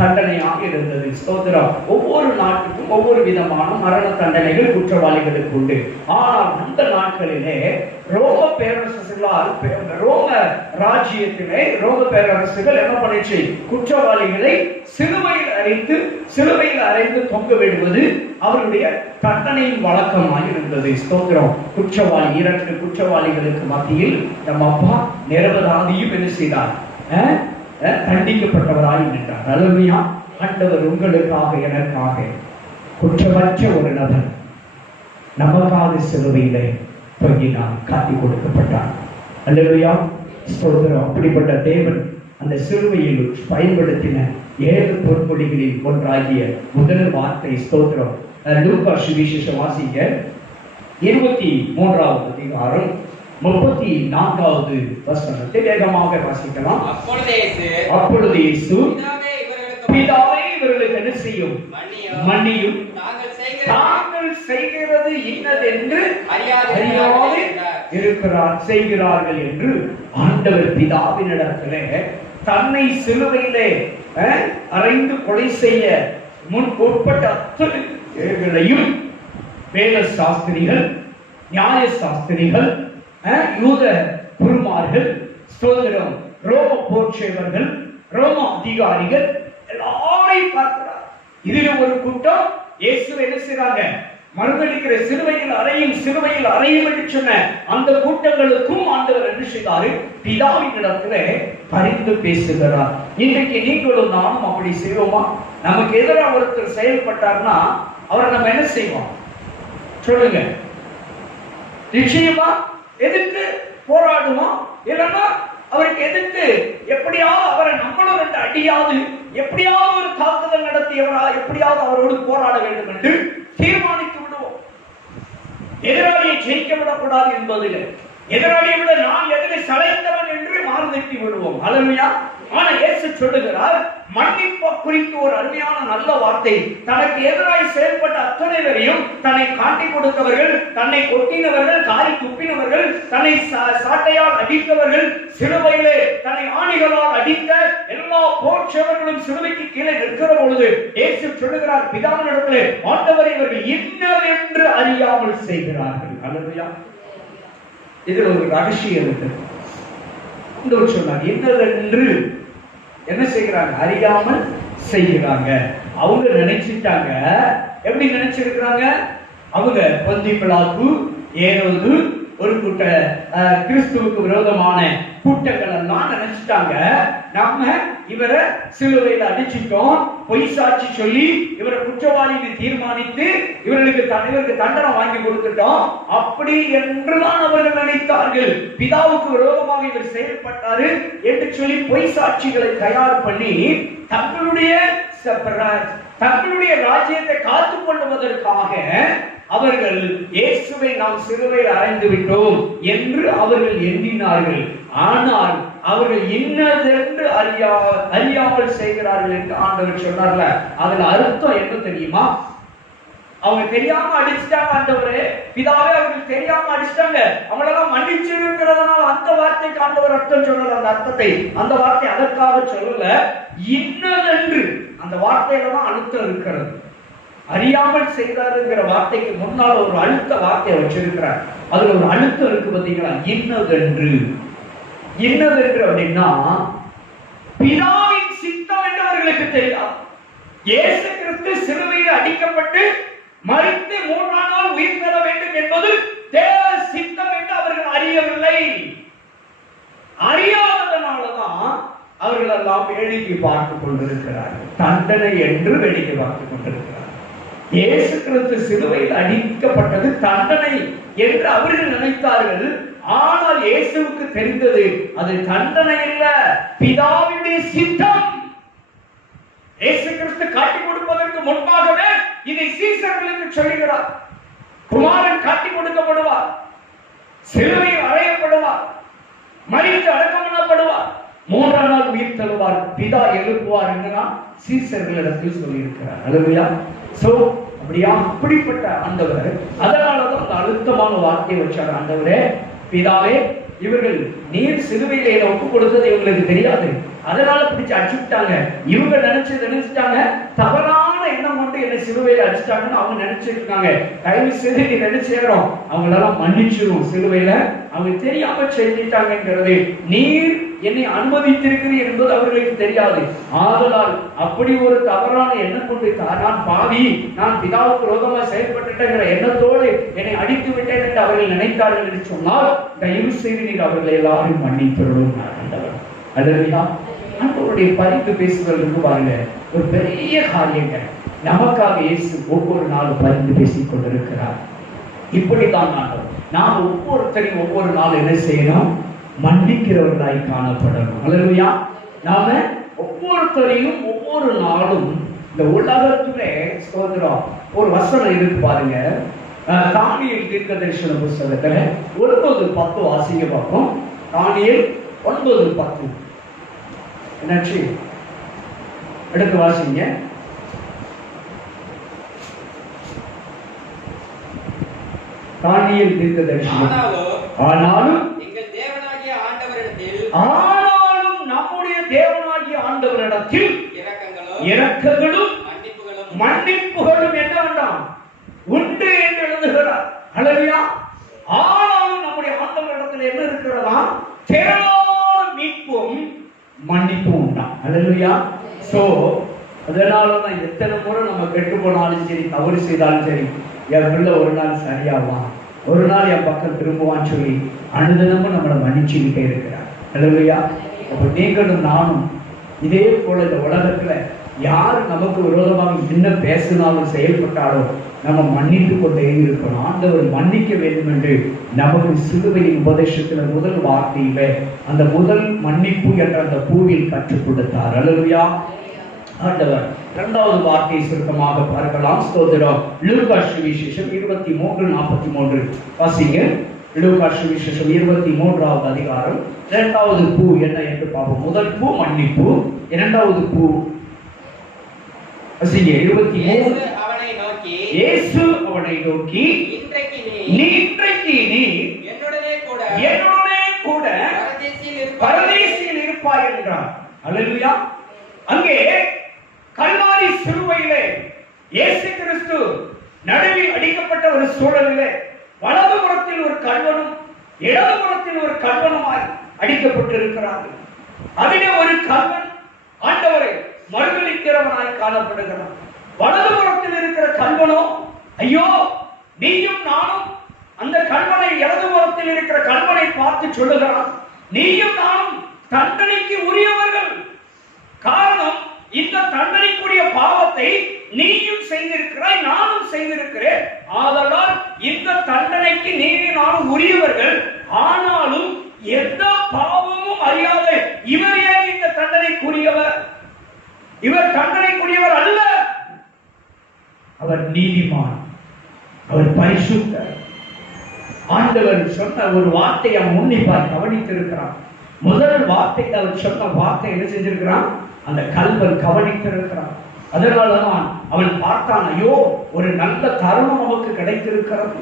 தண்டனையாக இருந்தது. ஸ்தோத்திரம். ஒவ்வொரு நாட்டுக்கும் ஒவ்வொரு விதமான மரண தண்டனைகள் குற்றவாளிகளுக்கு உண்டு. ஆனால் அந்த நாட்களிலே ரோம பேரரசுகளால், ரோம ராஜ்யத்திலே ரோம பேரரசுகள் என்ன பண்ணிச்சு? குற்றவாளிகளை சிலுவையில் அறைந்து தொங்க விடுவது அவருடைய தண்டனையின் வழக்கமாக இருந்தது. ஸ்தோத்திரம். குற்றவாளி, 2 குற்றவாளிகளுக்கு மத்தியில் நம்ம அப்பா நிரபராதியும் என்ன செய்தார்? தண்டிக்கப்பட்டவராய் நின்றார். அல்லேலூயா. ஆண்டவர் உங்களுக்காக எனக்காக குற்றமற்ற ஒரு நபர் நமக்காக சிலுவையிலே தொங்கினார், காட்டி கொடுக்கப்பட்டார். அல்லேலூயா. ஸ்தோத்திரம். அப்படிப்பட்ட தேவன் அந்த சிலுவையில் பயன்படுத்தின 7 பொன்மொழிகளில் ஒன்றாகிய முதல் வார்த்தை ஸ்தோத்திரம். லூக்கா சுவிசேஷம் வாசிங்க 23வது அதிகாரம் 34வது வசனத்தை வேகமாக வாசிக்கலாம். அப்பொழுது இயேசு, பிதாவே இவர்களுக்கு என்ன செய்யும்? மன்னியும், தாங்கள் செய்கிறது இன்னதென்று அறியாது செய்கிறார்கள் என்று ஆண்டவர் பிதாவினிடத்திலே தன்னை சிலுவையிலே அறைந்து கொலை செய்ய முன் உட்பட்ட அத்தனைகளையும் வேத சாஸ்திரிகள், நியாய சாஸ்திரிகள், யூத குருமார்கள், ஸ்தோத்திரம், ரோம போர்ச்சேவர்கள், ரோம அதிகாரிகள் எல்லாரையும் பார்க்கிறார். இதுல ஒரு கூட்டம் இயேசுவை என்ன செய்றாங்க? மறுதளிக்கிற சிலுவையில் அறையும் என்று சொன்ன அந்த கூட்டங்களுக்கும் ஆண்டவர் என்ன செய்தாரு? பிதாவின் இடத்திலே பரிந்து பேசுகிறார். இன்றைக்கு நீங்களும் நானும் அப்படி செய்வோமா? நமக்கு எதிராக ஒருத்தர் செயல்பட்டார்னா அவரை நம்ம என்ன செய்வோம்? சொல்லுங்க. நிச்சயமா எதிர்த்து போராடுவோம். இல்லைன்னா அவருக்கு எதிர்த்து எப்படியாவது அவரை நம்மளும் 2 அடியாவது, எப்படியாவது ஒரு தாக்குதல் நடத்தி எப்படியாவது அவரோடு போராட வேண்டும் என்று தீர்மானித்து விடுவோம். எதிராளியை ஜெயிக்க விடக்கூடாது என்பதில், எதிராளியை விட நான் எதிரை சளைத்தவன் என்று மாறுதட்டி விடுவோம். அல்லேலூயா. ஆனா இயேசு சொல்லுகிறார், மன்னிப்பு குறித்து ஒரு அருமையான நல்ல வார்த்தை. தனக்கு எதிராய் செயல்பட்ட அத்தனை பேரையும், தன்னை காட்டி கொடுத்தவர்கள், தன்னை கொட்டினவர்கள், காரி துப்பினவர்கள், தன்னை சாட்டையால் அடித்தவர்கள், சிலுவையிலே தன்னை ஆணிகளால் அடித்த எல்லா போர்ச்சவர்களும் சிலுவைக்கு கீழே நிற்கிற பொழுது இயேசு சொல்லுகிறார், பிதாவினிடத்திலே, ஆண்டவரை இவர்கள் இன்னதென்று அறியாமல் செய்கிறார்கள். அல்லேலூயா. இதில் ஒரு ரகசியம் இருக்கு. ஆண்டவர் சொன்னார், இன்னதென்று என்ன செய்கிறாங்க? அறியாமல் செய்கிறாங்க. அவங்க நினைச்சிட்டாங்க. எப்படி நினைச்சிருக்கிறாங்க? அவங்க பொந்தி பிலாத்து, ஏரோது, ஒரு கூட்ட கிறிஸ்துவுக்கு விரோதமான கூட்டங்கள் எல்லாம் நினைச்சிட்டாங்க, நம்ம இவரை சிலுவையில் அடிச்சிட்டோம், பொய் சாட்சி சொல்லி இவரை குற்றவாளின்னு தீர்மானித்து இவருக்கு தண்டனை வாங்கி கொடுத்துட்டோம், அப்படி என்றுதான் அவர்கள் நினைத்தார்கள். பிதாவுக்கு விரோதமாக இவர் செயல்பட்டாரு என்று சொல்லி பொய் சாட்சிகளை தயார் பண்ணி தங்களுடைய ராஜ்யத்தை காத்துக் கொள்வதற்காக அவர்கள் இயேசுவை நாம் சிலுவையில் அறைந்து விட்டோம் என்று அவர்கள் எண்ணினார்கள். ஆனால் அவர்கள் இன்னதென்று அறியாமல் செய்கிறார்கள் என்று ஆண்டவர் சொன்னார்ல. அதுல அர்த்தம் என்ன தெரியுமா? அவங்க தெரியாம அடிச்சுட்டாங்க. ஆண்டவரே, பிதாவே, அவங்களுக்கு தெரியாம அடிச்சுட்டாங்க, அவங்களெல்லாம் மன்னிச்சிருக்கிறதுனால அந்த வார்த்தைக்கு ஆண்டவர் அர்த்தம் சொல்லல. அந்த அர்த்தத்தை, அந்த வார்த்தை அதற்காக சொல்லல. இன்னதென்று அந்த வார்த்தையில தான் அழுத்தம் இருக்கிறது. அறியாமல் செய்தாருங்கிற வார்த்தைக்கு முன்னால ஒரு அழுத்த வார்த்தையை வச்சிருக்கிறார். அதுல ஒரு அழுத்தம் இருக்கு பார்த்தீங்களா? இன்னதென்று. இன்னதென்று அப்படின்னா பிதாவின் சித்தம் என்று அவர்களுக்கு தெரியாது. இயேசு கிறிஸ்து சிலுவையில் அடிக்கப்பட்டு மரித்து 3ஆம் நாள் உயிர் பெற வேண்டும் என்பது தேவ சித்தம் என்று அவர்கள் அறியவில்லை. அறியாததனாலதான் அவர்கள் எல்லாம் வேடிக்கை பார்த்துக் கொண்டிருக்கிறார்கள். தண்டனை என்று வேடிக்கை பார்த்துக் கொண்டிருக்கிறார்கள். இயேசு கிறிஸ்து சிலுவையில் அடிக்கப்பட்டது தண்டனை என்று அவர்கள் நினைத்தார்கள். ஆனால் இயேசுவுக்கு தெரிந்தது அது தண்டனை இல்ல, பிதாவினுடைய சித்தம். இயேசு கிறிஸ்து காட்டி கொடுப்பதற்கு முன்பாகவே இதை சீசர்களுக்கு சொல்லுகிறார். குமாரன் காட்டி கொடுக்கப்படுவார், சிலுவையில் அறையப்படுவார், மரித்து அடக்கம் பண்ணப்படுவார், 3ஆம் நாள் உயிர் தருவார், பிதா எழுப்புவார் என்று சீசர்களிடத்தில் சொல்லியிருக்கிறார். அல்லேலூயா. சோ அப்படிப்பட்ட ஆண்டவர், அதனாலதான் அந்த அழுத்தமான வார்த்தையை வச்சார். ஆண்டவரே, பிதாவே, இவர்கள் நீர் சிலுவையில ஒப்பு கொடுத்தது இவங்களுக்கு தெரியாது, அதனால பிடிச்சு அடிச்சுட்டாங்க. இவங்க நினைச்சிட்டாங்க, தவறான எண்ணம் கொண்டு என்ன சிலுவையில அடிச்சுட்டாங்கன்னு அவங்க நினைச்சிருக்காங்க. தயவு செய்து நீ நினைச்சேறோம், அவங்களெல்லாம் மன்னிச்சிரும். சிலுவையில அவங்க தெரியாம செஞ்சிட்டாங்கிறது நீர் என்னை அனுமதித்திருக்கிறீர் என்பது அவர்களுக்கு தெரியாது. ஆதலால் அப்படி ஒரு தவறான எண்ணம் கொண்டு நான் பாவி, நான் பிதாவுக்கு விரோதமாக செயல்பட்டுட்டேங்கிற எண்ணத்தோடு என்னை அடித்து விட்டேன் என்று அவர்கள் நினைத்தார்கள் என்று சொன்னால், தயவு செய்து நீர் அவர்களை எல்லாரும் மன்னித்தருளும். அல்லேலூயா. ஆண்டவருடைய பரிந்து பேசுவதற்கு பாருங்க, ஒரு பெரிய காரியங்கள் நமக்காக இயேசு ஒவ்வொரு நாளும் பரிந்து பேசிக் கொண்டிருக்கிறார். இப்படித்தான் நாம் ஒவ்வொருத்தரையும் ஒவ்வொரு நாள் என்ன செய்யணும்? மன்னிக்கிறவர்களாய் காணப்படணும். அல்லேலூயா. நாம ஒவ்வொருத்தரையும் ஒவ்வொரு நாளும் இந்த உலகத்திலே ஸ்தோத்திரம் ஒரு வசனம் இருக்கு பாருங்க. தானியேல் தீர்க்கதரிசன புத்தகத்துல 9:10 வாசிங்க பார்ப்போம். தானியேல் 9:10 என்னாச்சு? எடுத்து வாசிங்க. தானியேல் தீர்க்கதரிசனம். ஆனாலும் நம்முடைய தேவனாகிய ஆண்டவரிடத்தில் இரக்கங்களும் மன்னிப்புகளும் என்ன வேண்டாம் உண்டு என்று எழுதுகிறார். அல்லேலூயா. ஆனாலும் நம்முடைய ஆண்டவரிடத்தில் என்ன இருக்கிறதா? திரளான மீட்பும் மன்னிப்பும் உண்டாம். அல்லேலூயா. சோ அதனாலதான் எத்தனை முறை நம்ம கெட்டு போனாலும் சரி, தவறு செய்தாலும் சரி, என் பிள்ளை ஒரு நாள் சரியாவான், ஒரு நாள் என் பக்கம் திரும்புவான்னு சொல்லி அனுதினமும் நம்மளை மன்னிச்சுக்கிட்டே இருக்கிறார். அல்லேலூயா. அப்ப நீங்களும் நானும் இதே போல இந்த உலகத்துல யார் நமக்கு விரோதமாக என்ன பேசினாலும் செயல்பட்டாலும் நம்ம மன்னித்து கொண்டே இருக்கணும். ஆண்டவர் மன்னிக்க வேண்டும் என்று நமக்கு சிலுவையின் உபதேசத்துல முதல் வார்த்தையில அந்த முதல் மன்னிப்பு என்ற அந்த பூவில் கற்றுக் கொடுத்தார். அல்லேலூயா. ஆண்டவர் இரண்டாவது வார்த்தையை சுருக்கமாக பார்க்கலாம். ஸ்தோத்திரம். லூக்கா சுவிசேஷம் 23:43 வாசிங்க. லூக்கா சுவிசேஷம் 23வது அதிகாரம் 2வது பூ என்ன என்று பார்ப்போம். முதல் பூ மன்னிப்பு, இரண்டாவது பூ வாசிங்க. 23 இயேசு அவனை நோக்கி இன்றைக்கு நீ என்னுடனே கூட பரதேசியில் இருப்பாய் என்றார். அல்லேலூயா. அங்கே கல்வாரி சிலுவையிலே இயேசு கிறிஸ்து நடுவில் அடிக்கப்பட்ட ஒரு சூழலிலே வலதுபுறத்தில் ஒரு கல்வனும் இடதுபுறத்தில் ஒரு கல்வனுமாய் அடிக்கப்பட்டிருக்கிறார்கள். அதிலே ஒரு கல்வன் ஆண்டவரை மறுதலிக்கிறவனாய் காணப்படுகிறான். வலதுபுறத்தில் இருக்கிற கல்வனோ, ஐயோ நீயும் நானும் அந்த கல்வனை, இடதுபுறத்தில் இருக்கிற கல்வனை பார்த்து சொல்லுகிறான், நீயும் நானும் தண்டனைக்கு உரியவர்கள். காரணம், இந்த தண்டனைக்குரிய பாவத்தை நீயும் செய்திருக்கிறாய், நானும் செய்திருக்கிறேன். ஆதலால் இந்த தண்டனைக்கு நீயும் நானும் உரியவர்கள். ஆனாலும் எந்த பாவமும் அறியாத இவர் ஏன் இந்த தண்டனைக்குரியவர்? இவர் தண்டனைக்குரியவர் அல்ல. அவர் நீதிமான், அவர் பரிசுத்தர். ஆண்டவர் சொன்ன ஒரு வார்த்தையை உன்னிப்பாய் கவனித்திருக்கிறான். முதல் வார்த்தை அவர் சொன்ன வார்த்தை என்ன செஞ்சிருக்கிறான்? அந்த கல்வன் கவனித்திருக்கிறான். அதனாலதான் அவன் பார்த்தான், ஐயோ ஒரு நல்ல தருணம் நமக்கு கிடைத்திருக்கிறது,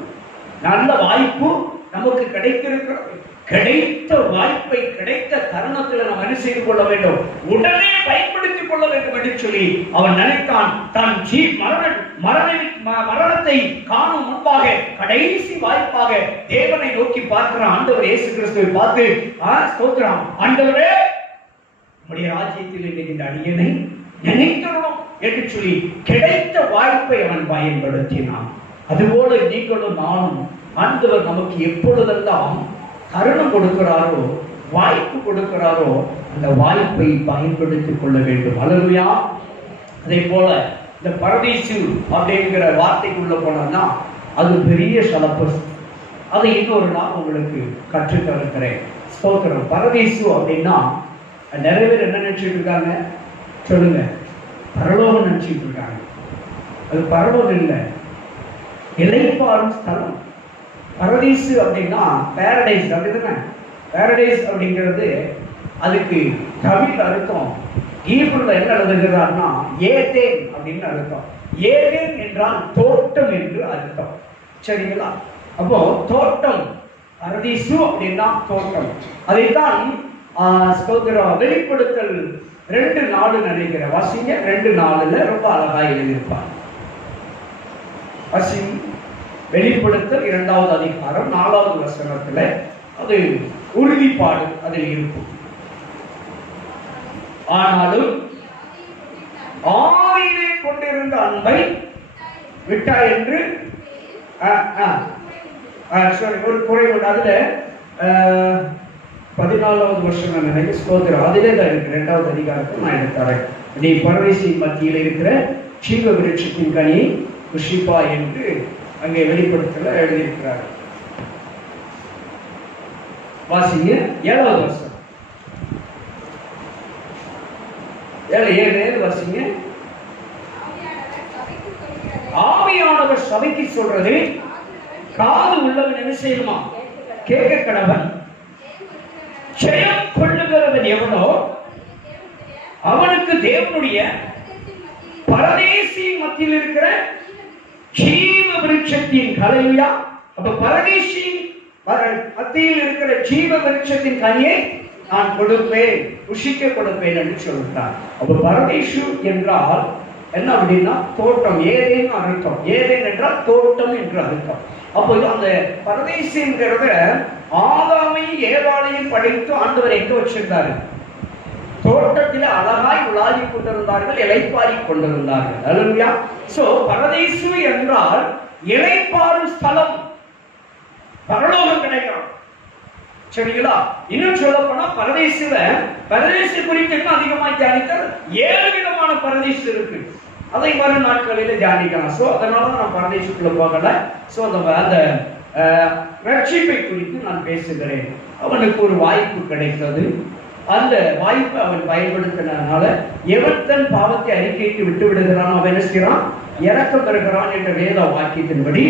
நல்ல வாய்ப்பு நமக்கு கிடைத்திருக்கிறது. கிடைத்த வாய்ப்பை, கிடைத்த தருணத்தில் நாம் என்ன செய்து கொள்ள வேண்டும்? உடனே பயன்படுத்திக் கொள்ள வேண்டும் என்று சொல்லி அவன் நினைத்தான். தான் மரணத்தை காணும் முன்பாக கடைசி வாய்ப்பாக தேவனை நோக்கி பார்க்கிறான். ஆண்டவர் இயேசு கிறிஸ்துவை பார்த்து ஸ்தோத்திரம், ஆண்டவரே உம்முடைய ராஜ்யத்தில் இந்த அடியனை நினைக்கிறோம் என்று சொல்லி கிடைத்த வாய்ப்பை அவன் பயன்படுத்தினான். அதுபோல நீங்களும் நானும் ஆண்டவர் நமக்கு எப்பொழுதெல்லாம் தருணம் கொடுக்கிறாரோ, வாய்ப்பு கொடுக்கிறாரோ, அந்த வாய்ப்பை பயன்படுத்திக் கொள்ள வேண்டும். அல்லேலூயா. அதே போல இந்த பரதீசு அப்படிங்கிற வார்த்தைக்குள்ள போனோம்னா அது பெரிய சலப்பஸ். அதை இன்னொரு நாள் உங்களுக்கு கற்றுத்தருக்கிறேன். ஸ்தோத்திரம். பரதீசு அப்படின்னா நிறைய பேர் என்ன நினைச்சிட்டு இருக்காங்க சொல்லுங்க? பரலோகம் நினைச்சிட்டு இருக்காங்க. அது பரலோகம் இல்லை, இளைப்பாறும் ஸ்தலம். பரதீசு அப்படின்னா பேரடைஸ், அப்படிதானே? பேரடைஸ் அப்படிங்கிறது அதுக்கு தமிழ் அர்த்தம் ஹீப்ருல என்ன எழுதுகிறார்னா ஏதேன் அப்படின்னு அர்த்தம். ஏதேன் என்றால் தோட்டம் என்று அர்த்தம். சரிங்களா? அப்போ தோட்டம், பரதீசு அப்படின்னா தோட்டம். அதைத்தான் வெளிப்படுத்தல் 2:4 நினைக்கிறேன். வாசிங்க. 2:4 ரொம்ப அழகா எழுதியிருப்பார். வாசிங்க. வெளிப்படுத்தல் 2வது அதிகாரம் 4வது வசனத்துல அது உறுதிப்பாடு அதில் இருக்கும். ஆனாலும் ஆவியிலே கொண்டிருந்த அன்பை விட்டாய் என்று ஒரு குறைவு. அதுல 14வது வருஷம் நினைக்க ஸ்தோத்திரம். அதிலே தான் இருக்கு. 2வது அதிகாரத்தை நான் எடுத்துறேன். நீ பரதேசின் மத்தியில் இருக்கிற ஜீவ விருட்சத்தின் கனியை புஷிப்பா என்று அங்கே வெளிப்படுத்தல எழுதியிருக்கிறார். வாசிங்க. 7வது வருஷம் 7 வாசிங்க. ஆவியானவர் சபைக்கு சொல்றது காது உள்ளவன் என்ன செய்யணுமா? கேட்க கடவன். ஜெயம் கொள்ளுகிறவன் எவனோ அவனுக்கு தேவனுடைய பரதேசியின் மத்தியில் இருக்கிற ஜீவ விருட்சத்தின் கலையா. அப்ப பரதேசியின் மத்தியில் இருக்கிற ஜீவ விருட்சத்தின் கனியை நான் கொடுப்பேன், புஷிக்க கொடுப்பேன் என்று சொல்றார். அப்ப பரதேசு என்றால் என்ன அப்படின்னா தோட்டம். ஏதேன் அர்த்தம். ஏதேன் என்றால் தோட்டம் என்று அர்த்தம். அப்போ அந்த பரதேசிங்கிறத ஆதாமையும் ஏவாளையும் படைத்து ஆண்டவர் எங்க வச்சிருந்தாரு? தோட்டத்தில் அழகாய் உலாவி கொண்டிருந்தார்கள், இளைப்பாரி கொண்டிருந்தார்கள். அல்லேலூயா. சோ பரதேசு என்றால் இளைப்பாறும் ஸ்தலம், பரலோகம் கிடைக்கும். சரிங்களா? இன்னும் சொல்ல போனா பரதேசு குறித்து அதிகமாக தியானித்தால் 7 விதமான பரதேசு இருக்கு. அதை வரும் நாட்களில் தியானிக்கலாம். சோ அதனால நான் பரதேசுக்குள்ள போகல. சோ அந்த ரட்சிப்பை குறித்து நான் பேசுகிறேன். அவனுக்கு ஒரு வாய்ப்பு கிடைத்தது. அந்த வாய்ப்பை அவன் பயன்படுத்தினால எவன் தன் பாவத்தை அறிக்கைக்கு விட்டு விடுகிறான் அவன் என்ன செய்யறான்? இறக்கம் பெறுகிறான் என்ற வேத வாக்கியத்தின்படி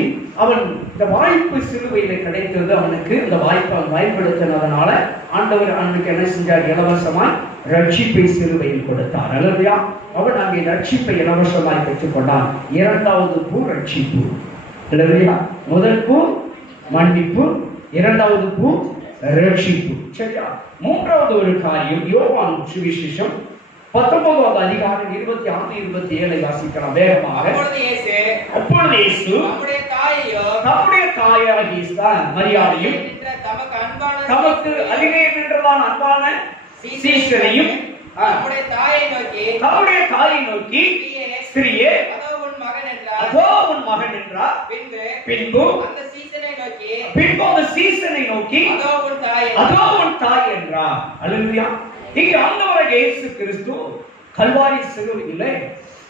அவன் இந்த வாய்ப்பு சிலுவையில கிடைத்தது. அவனுக்கு இந்த வாய்ப்பை அவன் பயன்படுத்தினதுனால ஆண்டவர் அவனுக்கு என்ன செஞ்சார்? இலவசமாய் ரட்சிப்பை சிலுவையில் கொடுத்தார். அல்லேலூயா. அவன் அங்கே ரட்சிப்பை இலவசமாய் பெற்றுக் கொண்டான். 2வது பூ ரட்சிப்பு. அல்லேலூயா. முதல் பூ மன்னிப்பு, 2வது பூ ரட்சிப்பு. சரியா? 3வது ஒரு காரியம் யோவான் சுவிசேஷம் 19வது அதிகாரம் 26, 27 வாசிக்கலாம் வேகமாக. அப்பொழுது இயேசு தம்முடைய தாயாகிய மரியாதையும் தமக்கு அருகே நின்றதான அன்பான சீஷரையும் தம்முடைய தாயை நோக்கி ஸ்திரியே அதோ உன் மகன் என்றார். பின்பு அந்த சீசனை நோக்கி அதோ உன் தாய் என்றார். அல்லேலூயா. இங்கே ஆண்டவராகிய இயேசு கிறிஸ்து கல்வாரி சிலுவையிலே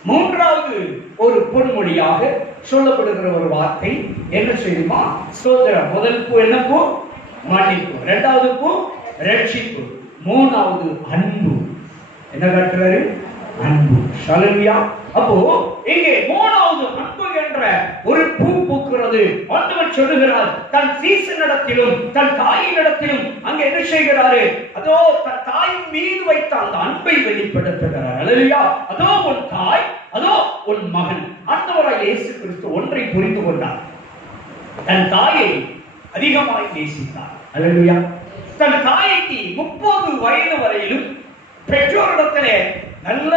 மூன்றாவது ஒரு பொன்மொழியாக சொல்லப்படுகிற ஒரு வார்த்தை என்ன செய்யுமா? ஸ்தோத்திரம். முதல் பூ என்ன பூ? மன்னிப்பு. இரண்டாவது பூ ரட்சிப்பு. மூணாவது அன்பு. என்ன காட்டுறாரு? அன்பு. ஹல்லேலூயா. அப்போ இங்கே மூணாவது அன்பு என்ற ஒரு பூ பூக்கிறது. ஆண்டவர் சொல்லுகிறார், தன் சீசனிடத்திலும் தன் தாயினிடத்திலும் அங்கே என்ன செய்கிறாரு? அதோ தன் தாயின் மீது வைத்த அந்த அன்பை வெளிப்படுத்துகிறார். ஹல்லேலூயா. அதோ உன் தாய், அதோ உன் மகன். ஆண்டவராகிய இயேசு கிறிஸ்து ஒன்றை புரிந்து கொண்டார், தன் தாயை அதிகமாய் நேசித்தார். ஹல்லேலூயா. தன் தாய்க்கு 30 வயது வரையிலும் பெற்றோரிடத்திலே நல்ல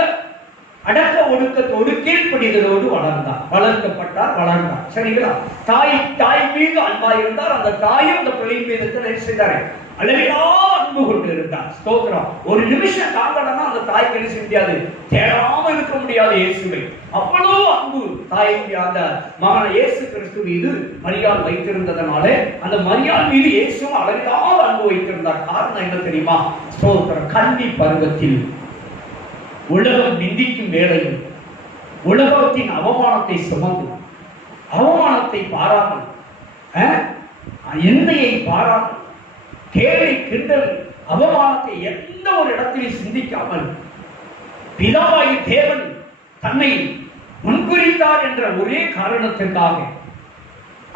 அடக்க ஒடுக்கத்தோடு கீழ்ப்படிதலோடு வளர்க்கப்பட்டார், வளர்ந்தார். சரிங்களா? தாய் மீது அன்பா இருந்தார். அந்த தாயும் அந்த பிள்ளை மீது என்ன செய்தார்? அளவிலா அன்பு கொண்டு இருந்தார். ஸ்தோத்திரம். ஒரு நிமிஷம் தாங்கலன்னா அந்த தாய்க்கு என்ன செய்ய முடியாது? தேடாம இருக்க முடியாது இயேசுவை. அவ்வளவு அன்பு தாய் அந்த மகன இயேசு கிறிஸ்து மீது மரியாள் வைத்திருந்ததனால அந்த மரியாள் மீது இயேசுவும் அளவிலா அன்பு வைத்திருந்தார். காரணம் என்ன தெரியுமா? ஸ்தோத்திரம். கன்னி பருவத்தில் உலகம் நிந்திக்கும் வேளையில் உலகத்தின் அவமானத்தை சுமந்து, அவமானத்தை பாராமல், எந்தையை பாராமல், கேலி கிண்டல் அவமானத்தை எந்த ஒரு இடத்திலும் சிந்திக்காமல் பிதாவாகி தேவன் தன்னை முன்குறித்தார் என்ற ஒரே காரணத்திற்காக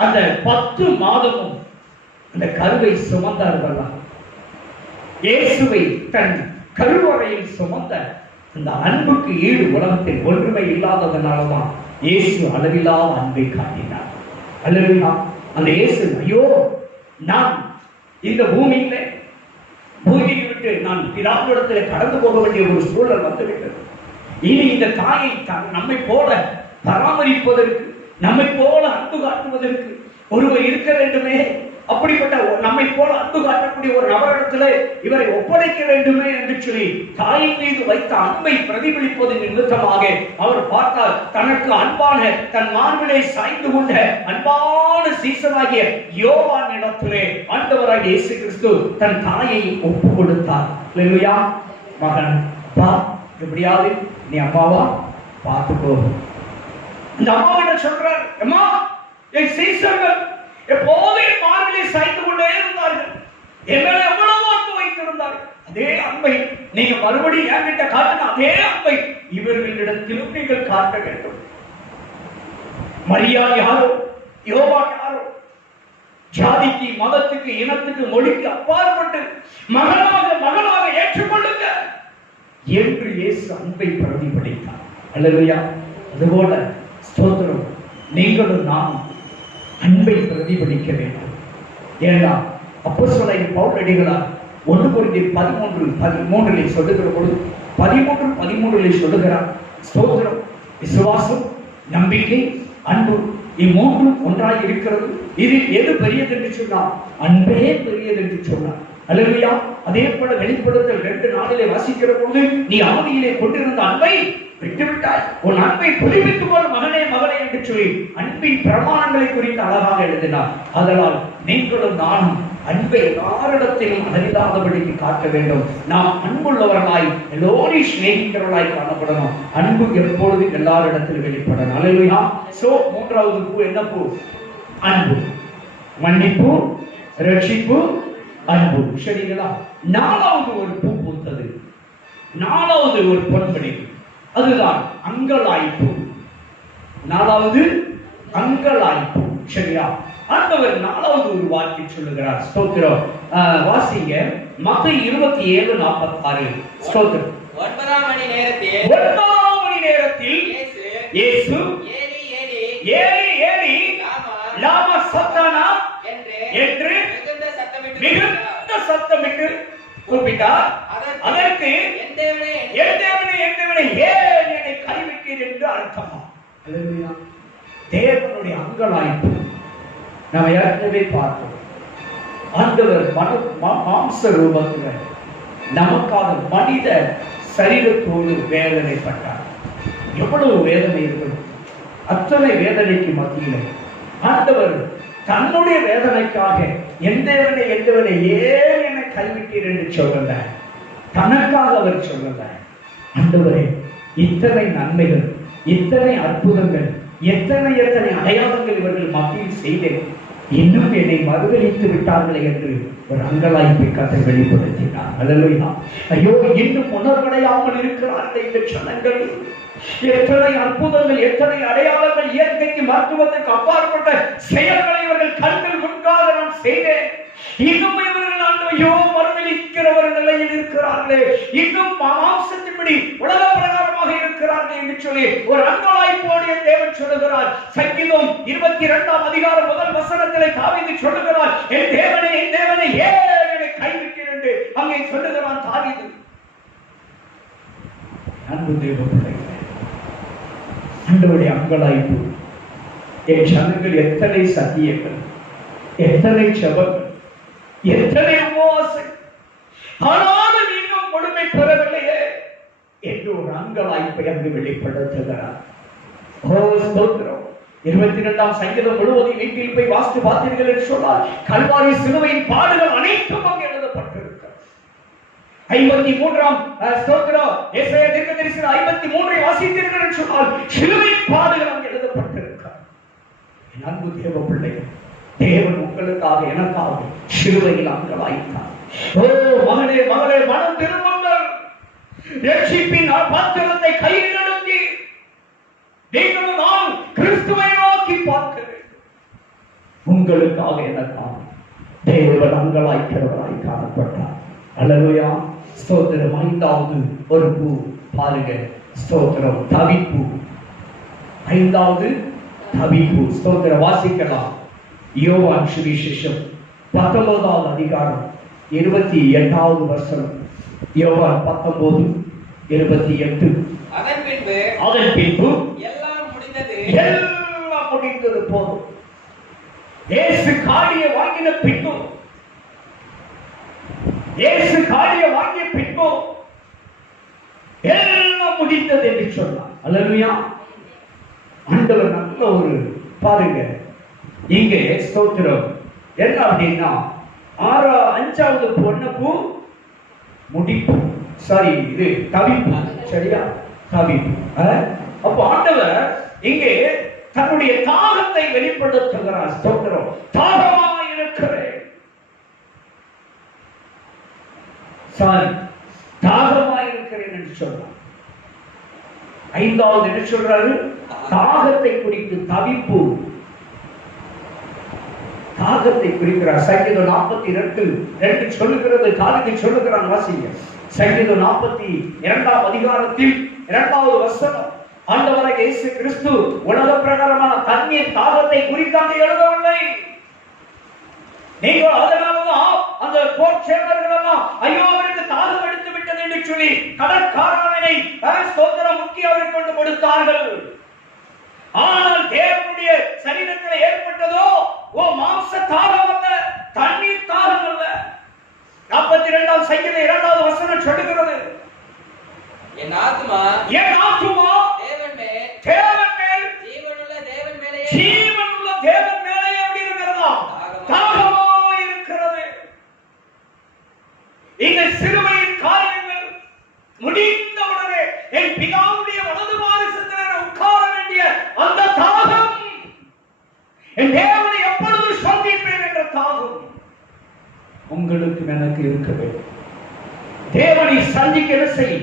அந்த 10 மாதமும் அந்த கருவை சுமந்தார்கள். இயேசுவை தன் கருவறையில் சுமந்த அந்த அன்புக்கு ஈடு உலகத்தில் ஒன்றுமே இல்லாததனாலதான் இயேசு அளவில்லா அன்பை காட்டினார். அல்லேலூயா. அந்த இயேசு, ஐயோ நான் இந்த பூமியை விட்டு நான் பிதாவிடத்தில் கடந்து போக வேண்டிய ஒரு சூழல் வந்துவிட்டது. இனி இந்த தாயை நம்மை போல பராமரிப்பதற்கு, நம்மை போல அன்பு காட்டுவதற்கு ஒருவர் இருக்க வேண்டுமே. அப்படிப்பட்ட நம்மை போல அன்பு காட்டக்கூடிய ஒரு நபரிடத்திலே இவரை ஒப்படைக்க வேண்டுமே என்று சொல்லி தாயின் மீது வைத்த அன்பை பிரதிபலிப்பதன் நிமித்தமாக அவர் பார்த்தால் தனக்கு அன்பான, தன் மார்பிலை சாய்ந்து கொண்ட அன்பான சீசனாகிய யோவான் இடத்திலே ஆண்டவராகிய இயேசு கிறிஸ்து தன் தாயை ஒப்பு கொடுத்தார். அல்லேலூயா. மகன் பா, எப்படியாவது நீ அம்மாவா பார்த்துக்கோ. இந்த அம்மாவிட்ட சொல்றார், அம்மா என் சீசர்கள் எப்போதும் மார்பிலை சாய்ந்து கொண்டே இருந்தார்கள், எங்களை எவ்வளவு அன்பு வைத்திருந்தார்கள். அதே அன்பை நீங்க மறுபடியும் என்கிட்ட காட்டின அதே அன்பை இவர்களிடத்திலும் நீங்கள் காட்ட வேண்டும். மரியாதை யாரோ, யோவான் யாரோ, ஜாதிக்கு, மதத்துக்கு, இனத்துக்கு, மொழிக்கு அப்பாற்பட்டு மகனாக ஏற்றுக்கொள்ளுங்க என்று இயேசு அன்பை பிரதிபலித்தார். அல்லேலூயா. அதுபோல ஸ்தோத்திரம், நீங்களும் நாம் அன்பை பிரதிபலிக்க வேண்டும். ஏன்னா அப்போஸ்தலனாகிய பவுல் அடிகளார் 1 கொரிந்தியர் 13:13 சொல்லுகிற பொழுது 13:13 சொல்லுகிறார், ஸ்தோத்திரம், விசுவாசம், நம்பிக்கை, அன்பு இம்மூன்றும் ஒன்றாய் இருக்கிறது. இது எது பெரியது என்று சொன்னார்? அன்பே பெரியது என்று சொன்னார். அல்லேலூயா. அதே போல வெளிப்படுத்தல் 2:4 வாசிக்கிற பொழுது, நீ ஆதியிலே கொண்டிருந்த அன்பை விட்டுவிட்டாய், உன் அன்பை புதுப்பித்துக் கொள் மகனே மகளே என்று சொல்லி அன்பின் பிரமாணங்களை குறித்து அழகாக எழுதினார். அதனால் நீங்களும் நானும் அன்பை யாரிடத்திலும் அளவில்லாதபடிக்கு காட்ட வேண்டும். நாம் அன்புள்ளவர்களாய், எல்லோரையும் சிநேகிக்கிறவர்களாய் காணப்படணும். அன்பு எப்பொழுதும் எல்லாரிடத்திலும் வெளிப்படணும். அல்லேலூயா. சோ மூன்றாவது பூ என்ன பூ? அன்பு. மன்னிப்பு, ரட்சிப்பு, அன்பு. சரிங்களா? நாலாவது ஒரு பூ பூத்தது, நாலாவது ஒரு பொன்மணி, அதுதான் அங்கலாய்ப்பு. நாலாவது அங்கலாய்ப்பு. சரியா? ஆண்டவர் நாலாவது ஒரு வார்த்தை சொல்லுகிறார். ஸ்தோத்திரம். வாசிங்க மத்தேயு 27:46. ஸ்தோத்திரம். 9ஆம் மணி நேரத்தில் இயேசு ஏலி ஏலி லாமா சப்தானா என்று மிகுந்த சத்தமிட்டு கூப்பிட்டார். அதற்கு என் தேவனே ஏன் என்னை கைவிட்டீர் என்று அர்த்தமா? தேவனுடைய அங்கலாய்ப்பு நாம் ஏற்கனவே பார்த்தோம். ஆண்டவர் மாம்ச ரூபத்துல நமக்காக மனித சரீரத்தோடு வேதனைப்பட்டார். எவ்வளவு வேதனை இருக்கும்! அத்தனை வேதனைக்கு மத்தியில ஆண்டவர் தன்னுடைய வேதனைக்காக எந்தவனை ஏன் என்னை கைவிட்டீர் என்று சொல்லல, தனக்காக அவர் சொல்லல. ஆண்டவரே, இத்தனை நன்மைகள், இத்தனை அற்புதங்கள், எத்தனை அடையாளங்கள் இவர்கள் மத்தியில் செய்தேன், இன்னும் என்னை மறுதளித்து விட்டார்களே என்று ஒரு அங்கலாய்ப்பை கர்த்தர் வெளிப்படுத்தினார். அல்லேலூயா! ஐயோ, இன்னும் உணர்வடையாமல் இருக்கிறார்கள் இந்த ஜனங்கள். எத்தனை அற்புதங்கள், எத்தனை அடையாளங்கள், இயற்கைக்கு மருத்துவத்துக்கு அப்பாற்பட்ட செயல்களை இவர்கள் கண்கள் முன்காக நான் செய்தேன், இன்னும் இவர்கள் ஐயோ மறுதளிக்கிற ஒரு நிலையில் இருக்கிறார்களே, இன்னும் மாம்சத்தின்படி உலக பிரகாரமாக இருக்கிறார்கள் என்று சொல்லி ஒரு அங்கலாய்ப்போடு தேவன் சொல்லுகிறார். சங்கீதம் 22ஆம் அதிகாரம் முதல் வசனத்திலே தாவீது சொல்லுகிறார், என் தேவனே ஏன் என்னை கைவிட்டீர் என்று அங்கே சொல்லுகிறான் தாவீது. அன்பு தேவ பிள்ளைகளே, ஆண்டவருடைய அங்கலாய்ப்பு, என் ஜனங்கள் எத்தனை சத்தியங்கள், எத்தனை ஜெபங்கள், எத்தனை உபவாசம், ஆனாலும் இன்னும் முழுமை பெறவில்லையே என்று ஒரு அங்கலாய்ப்பை அங்கு வெளிப்படுத்துகிறார். 22ஆம் சங்கீதம் முழுவதும் வீட்டில் போய் வாசித்து பார்த்தீர்கள் என்று சொன்னால் கல்வாரி சிலுவையின் பாடுகள் அனைத்தும் அங்கு எழுதப்பட்டிருக்கிறது. 53ஆம் ஸ்தோத்திரம் எசேயா தீர்க்கதரிசி 53ஐ வாசித்தீர்கள் என்று சொன்னால் சிலுவையின் பாடுகள் அங்கு எழுதப்பட்டிருக்கிறது. என் அன்பு தேவ பிள்ளைகள், தேவன் உங்களுக்காக எனக்காக சிலுவையில் அங்கலாய்த்தார். ஓ மகனே மகளே, மனம் திரும்புங்கள், ரட்சிப்பின் பாத்திரத்தை கையில் எடுத்து நீங்களும் நான் கிறிஸ்துவை நோக்கி பார்க்க வேண்டும். உங்களுக்காக எனக்காக தேவன் அங்கலாய்க்கிறவராய் காணப்பட்டார். அல்லேலூயா! ஸ்தோத்திரம். 5வது ஒரு பூ பாருங்க, ஸ்தோத்திரம், தவிப்பு. 5வது தவிப்பு. ஸ்தோத்திரம். வாசிக்கலாம். யோவான் சுவிசேஷம் 19ஆம் அதிகாரம் 28வது வசனம். யோவான் 19:28. அதன் பின்பு எல்லாம் முடிந்தது போதும். இயேசு காடியை வாங்கிய பின்பு எல்லாம் முடிந்தது என்று சொன்னார். அல்லேலூயா! ஆண்டவர் நல்ல ஒரு பாருங்க, இங்கே ஸ்தோத்திரம் என்ன அப்படின்னா 5வது பொண்ணுக்கு முடிப்பு, சாரி இது தவிப்பு, சரியா? தவிப்பு. அப்போ ஆண்டவர் இங்கே தன்னுடைய தாகத்தை வெளிப்படுத்துகிறார். ஸ்தோத்திரம். தாகமாய் இருக்கிறேன், சாரி தாகமாய் இருக்கிறேன் என்று சொல்றார். 5வது என்ன சொல்றாரு? தாகத்தை குறித்து தவிப்பு, தாகத்தை குறிக்கிறார். சங்கீதம் 42:2 சொல்லுகிறது, தாகத்தை சொல்லுகிறான். வாசிங்க. சங்கீதம் 42ஆம் அதிகாரத்தில் 2வது வசனம். ஆண்டவராகிய இயேசு கிறிஸ்து உலக பிரகாரமான தண்ணீர் தாகத்தை குறித்தாங்க எழுதவில்லை. நீங்கள் அதனாலதான் அந்த போர் சேவர்கள் எல்லாம் ஐயோ அவருக்கு தாகம் எடுத்து விட்டது என்று சொல்லி கடற்காரனை ஸ்தோத்திரம் முக்கி அவருக்கு கொண்டு கொடுத்தார்கள். ஆனால் தேவனுடைய சரீரத்தில் ஏற்பட்டதோ மாம்ச தாகம் அல்ல, தண்ணீர் தாகம் அல்ல. 42ஆம் சங்கீதம் 2வது வசனம் சொல்லுகிறது, என் ஆத்துமா தேவன் மேல் ஜீவனுள்ள தேவன் மேலே எப்படி இருக்கிறதா? தாகமாய் இருக்கிறது. இந்த சிலுவையின் காரியங்கள் முடிந்தவுடனே என் பிதாவுடைய வலது பாரிசத்தில் உட்கார வேண்டிய அந்த தாகம், என் தேவனை எப்பொழுது சந்திப்பேன் என்ற தாகம் உங்களுக்கு எனக்கு இருக்க வேண்டும். தேவனை சந்திக்க செய்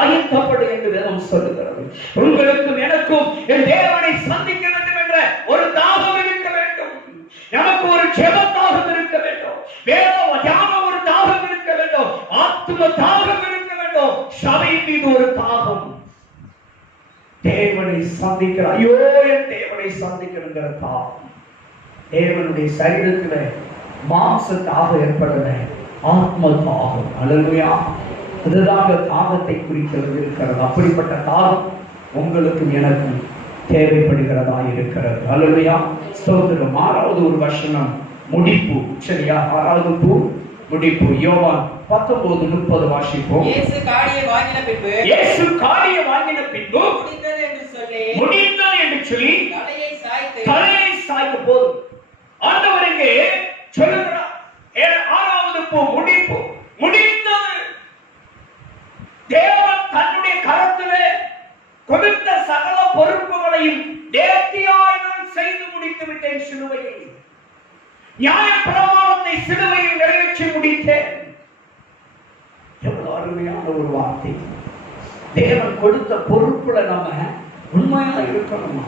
ஆயத்தப்படு என்று வேதம் சொல்லுகிறது. உங்களுக்கும் எனக்கும் என் தேவனை சந்திக்க வேண்டும் என்ற ஒரு தாகம் இருக்க வேண்டும். நமக்கு ஒரு ஜெப தாகம் இருக்க வேண்டும், வேத தியான ஒரு தாகம் இருக்க வேண்டும், ஆத்தும தாகம் இருக்க வேண்டும், சபை மீது ஒரு தாகம். தேவனை சந்திக்கிற ஐயோ என் தேவனை சந்திக்கிற தாகம். தேவனுடைய சரீரத்தில் மாம்சத்தாக ஏற்படுற ஆத்ம தாகம். அல்லேலூயா! அதுதான் தாகத்தை குறிக்கிறது இருக்கிறது. அப்படிப்பட்ட தாகம் உங்களுக்கும் எனக்கும் தேவைப்படுகிறதா இருக்கிறது. அல்லேலூயா! ஸ்தோத்திரம். 6வது ஒரு வசனம் முடிப்பு. சரியா? 6வது பூ முடிப்பு. யோவான் 19:30 வாசிப்போம். இயேசு காடியை வாங்கின பின்பு முடிந்தது என்று சொல்லி தலையை சாய்த்த போது ஆண்டவர் இங்கே சொல்லுகிறார், 6வது பூ முடிப்பு, முடிந்தது. தேவன் தன்னுடைய கரத்திலே கொடுத்த சகல பொறுப்புகளையும் நேர்த்தியாய் நான் செய்து முடித்து விட்டேன். சிலுவையில் நியாயப்பிரமாணத்தை சிலுவையில் நிறைவேற்றி முடித்தேன். எவ்வளவு அருமையான ஒரு வார்த்தை. தேவன் கொடுத்த பொறுப்புல நம்ம உண்மையா இருக்கணுமா?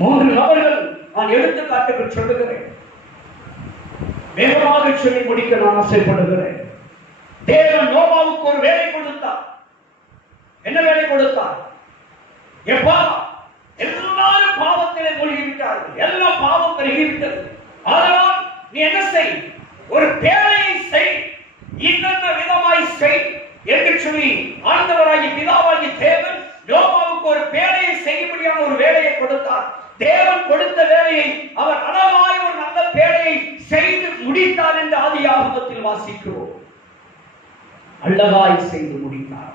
3 நபர்கள் நான் எடுத்துக்காட்டுக்கு சொல்லுகிறேன், வேகமாக சொல்லி முடிக்க நான் ஆசைப்படுகிறேன். தேவன் நோவாவுக்கு ஒரு வேலை கொடுத்தார். என்ன வேலை கொடுத்தார்? எப்பா எல்லாரும் பாவத்திலே மூழ்கிவிட்டார்கள், எல்லாம் பாவம் பெருகிவிட்டது. அதனால் நீ என்ன செய், ஒரு பேழையை செய், இன்னென்ன விதமாய் செய் என்று சொல்லி ஆண்டவராகி பிதாவாகி தேவன் நோவாவுக்கு ஒரு பேழையை செய்யும்படியான ஒரு வேலையை கொடுத்தார். தேவன் கொடுத்த வேலையை அவர் அழகாய் ஒரு நல்ல பேழையை செய்து முடித்தார் என்று ஆதியாகமத்தில் வாசிக்கிறோம். அழகாய் செய்து முடித்தார்.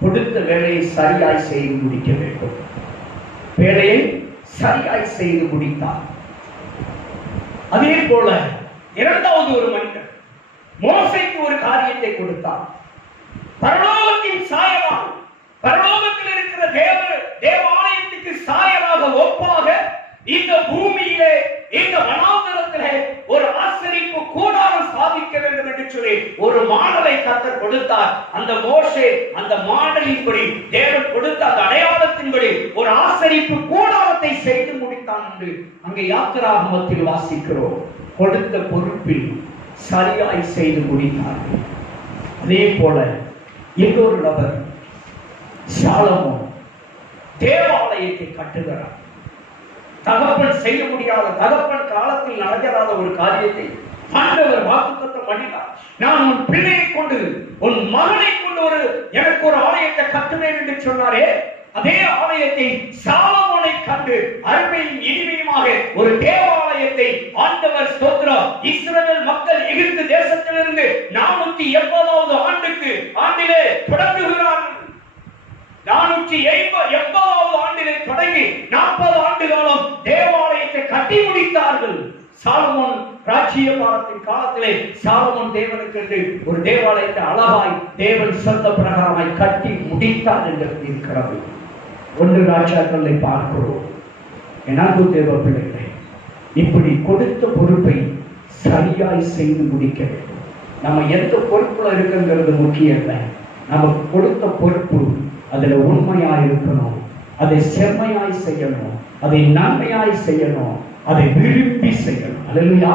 கொடுத்த வேலையை சரியாய் செய்து முடிக்க வேண்டும். வேலையை சரியாய் செய்து முடித்தார். அதே போல 2வது ஒரு மனிதர் மோசேக்கு ஒரு காரியத்தை கொடுத்தார். பரலோகத்தின் சாயலாக, பரலோகத்தில் இருக்கிற தேவாலயத்துக்கு சாயலாக ஒப்பாக இந்த பூமியிலே இந்த வனாந்தரத்திலே ஒரு ஆசரிப்பு கூடாரம் சாதிக்க வேண்டும் என்று சொல்லி ஒரு மாடலை கர்த்தர் கொடுத்தார். அந்த மோசே அந்த மாடலின்படி தேவன் கொடுத்த அந்த அடையாளத்தின்படி ஒரு ஆசரிப்பு கூடாரத்தை செய்து முடித்தான் என்று அங்கே யாத்திராகமத்தில் வாசிக்கிறோம். கொடுத்த பொறுப்பில் சரியாய் செய்து முடித்தார்கள். அதே போல இன்னொரு நபர் சாலமோன் தேவாலயத்தை கட்டுகிறார். தகப்பன் செய்ய முடியாத, தகப்பன் காலத்தில் நடக்காத ஒரு காரியத்தை ஆண்டவர் வாக்குத்தத்தம் பண்ணினார். நான் உன் பிள்ளையை கொண்டு, உன் மகனை கொண்டு எனக்கு ஒரு ஆலயத்தை கட்டுவேன் என்று சொன்னாரே, அதே ஆலயத்தை சாலமோனை கண்டு அருமையும் இனிமையுமாக ஒரு தேவாலயத்தை ஆண்டவர் ஸ்தோத்திரம் இஸ்ரவேல் மக்கள் எகிப்து தேசத்திலிருந்து 480வது ஆண்டிலே தொடங்குகிறார்கள். 480வது ஆண்டிலே தொடங்கி 40 ஆண்டு காலம் தேவாலயத்தை கட்டி முடித்தார்கள். சாலமோன் ராஜ்ஜியபாரத்தின் காலத்திலே சாலமோன் தேவனுக்கு என்று ஒரு தேவாலயத்தை அழகாய் தேவன் சொந்த பிரகாரமாய் கட்டி முடித்தார் என்று இருக்கிறது. 1 ராஜாக்களை பார்க்கிறோம். என் அன்பு தேவ பிள்ளைகளே, இப்படி கொடுத்த பொறுப்பை சரியாய் செய்து முடிக்க வேண்டும். நம்ம எந்த பொறுப்புல இருக்குங்கிறது முக்கியம் இல்லை. நமக்கு கொடுத்த பொறுப்பு அதுல உண்மையாய் இருக்கணும், அதை செம்மையாய் செய்யணும், அதை நன்மையாய் செய்யணும், அதை விரும்பி செய்யணும். அல்லேலூயா.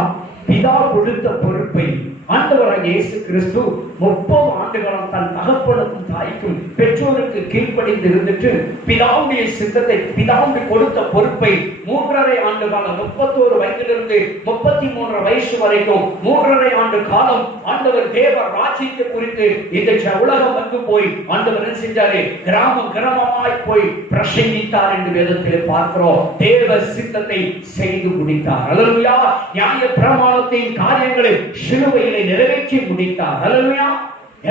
பிதா கொடுத்த பொறுப்பை ஆண்டவராகிய இயேசு கிறிஸ்து 30 ஆண்டுகாலம் தன் தகப்பனுக்கும் தாய்க்கும் பெற்றோருக்கு கீழ்ப்படிந்து இருந்துட்டு பிதாவுடைய சித்தத்தை, பிதாவுடைய கொடுத்த பொறுப்பை 3.5 ஆண்டு காலம் 31 வயதிலிருந்து 33 வயசு வரைக்கும் 3.5 ஆண்டு காலம் ஆண்டவர் தேவ ராஜ்யத்தை குறித்து இந்த உலகம் வந்து போய் ஆண்டவர் என்ன செஞ்சாரு? கிராமமாய் போய் பிரசங்கித்தார் என்று வேதத்திலே பார்க்கிறோம். தேவ சித்தத்தை செய்து முடித்தார். அல்லேலூயா. நியாய பிரமாணத்தின் காரியங்களை சிலுவையிலே நிறைவேற்றி முடித்தார். அல்லேலூயா.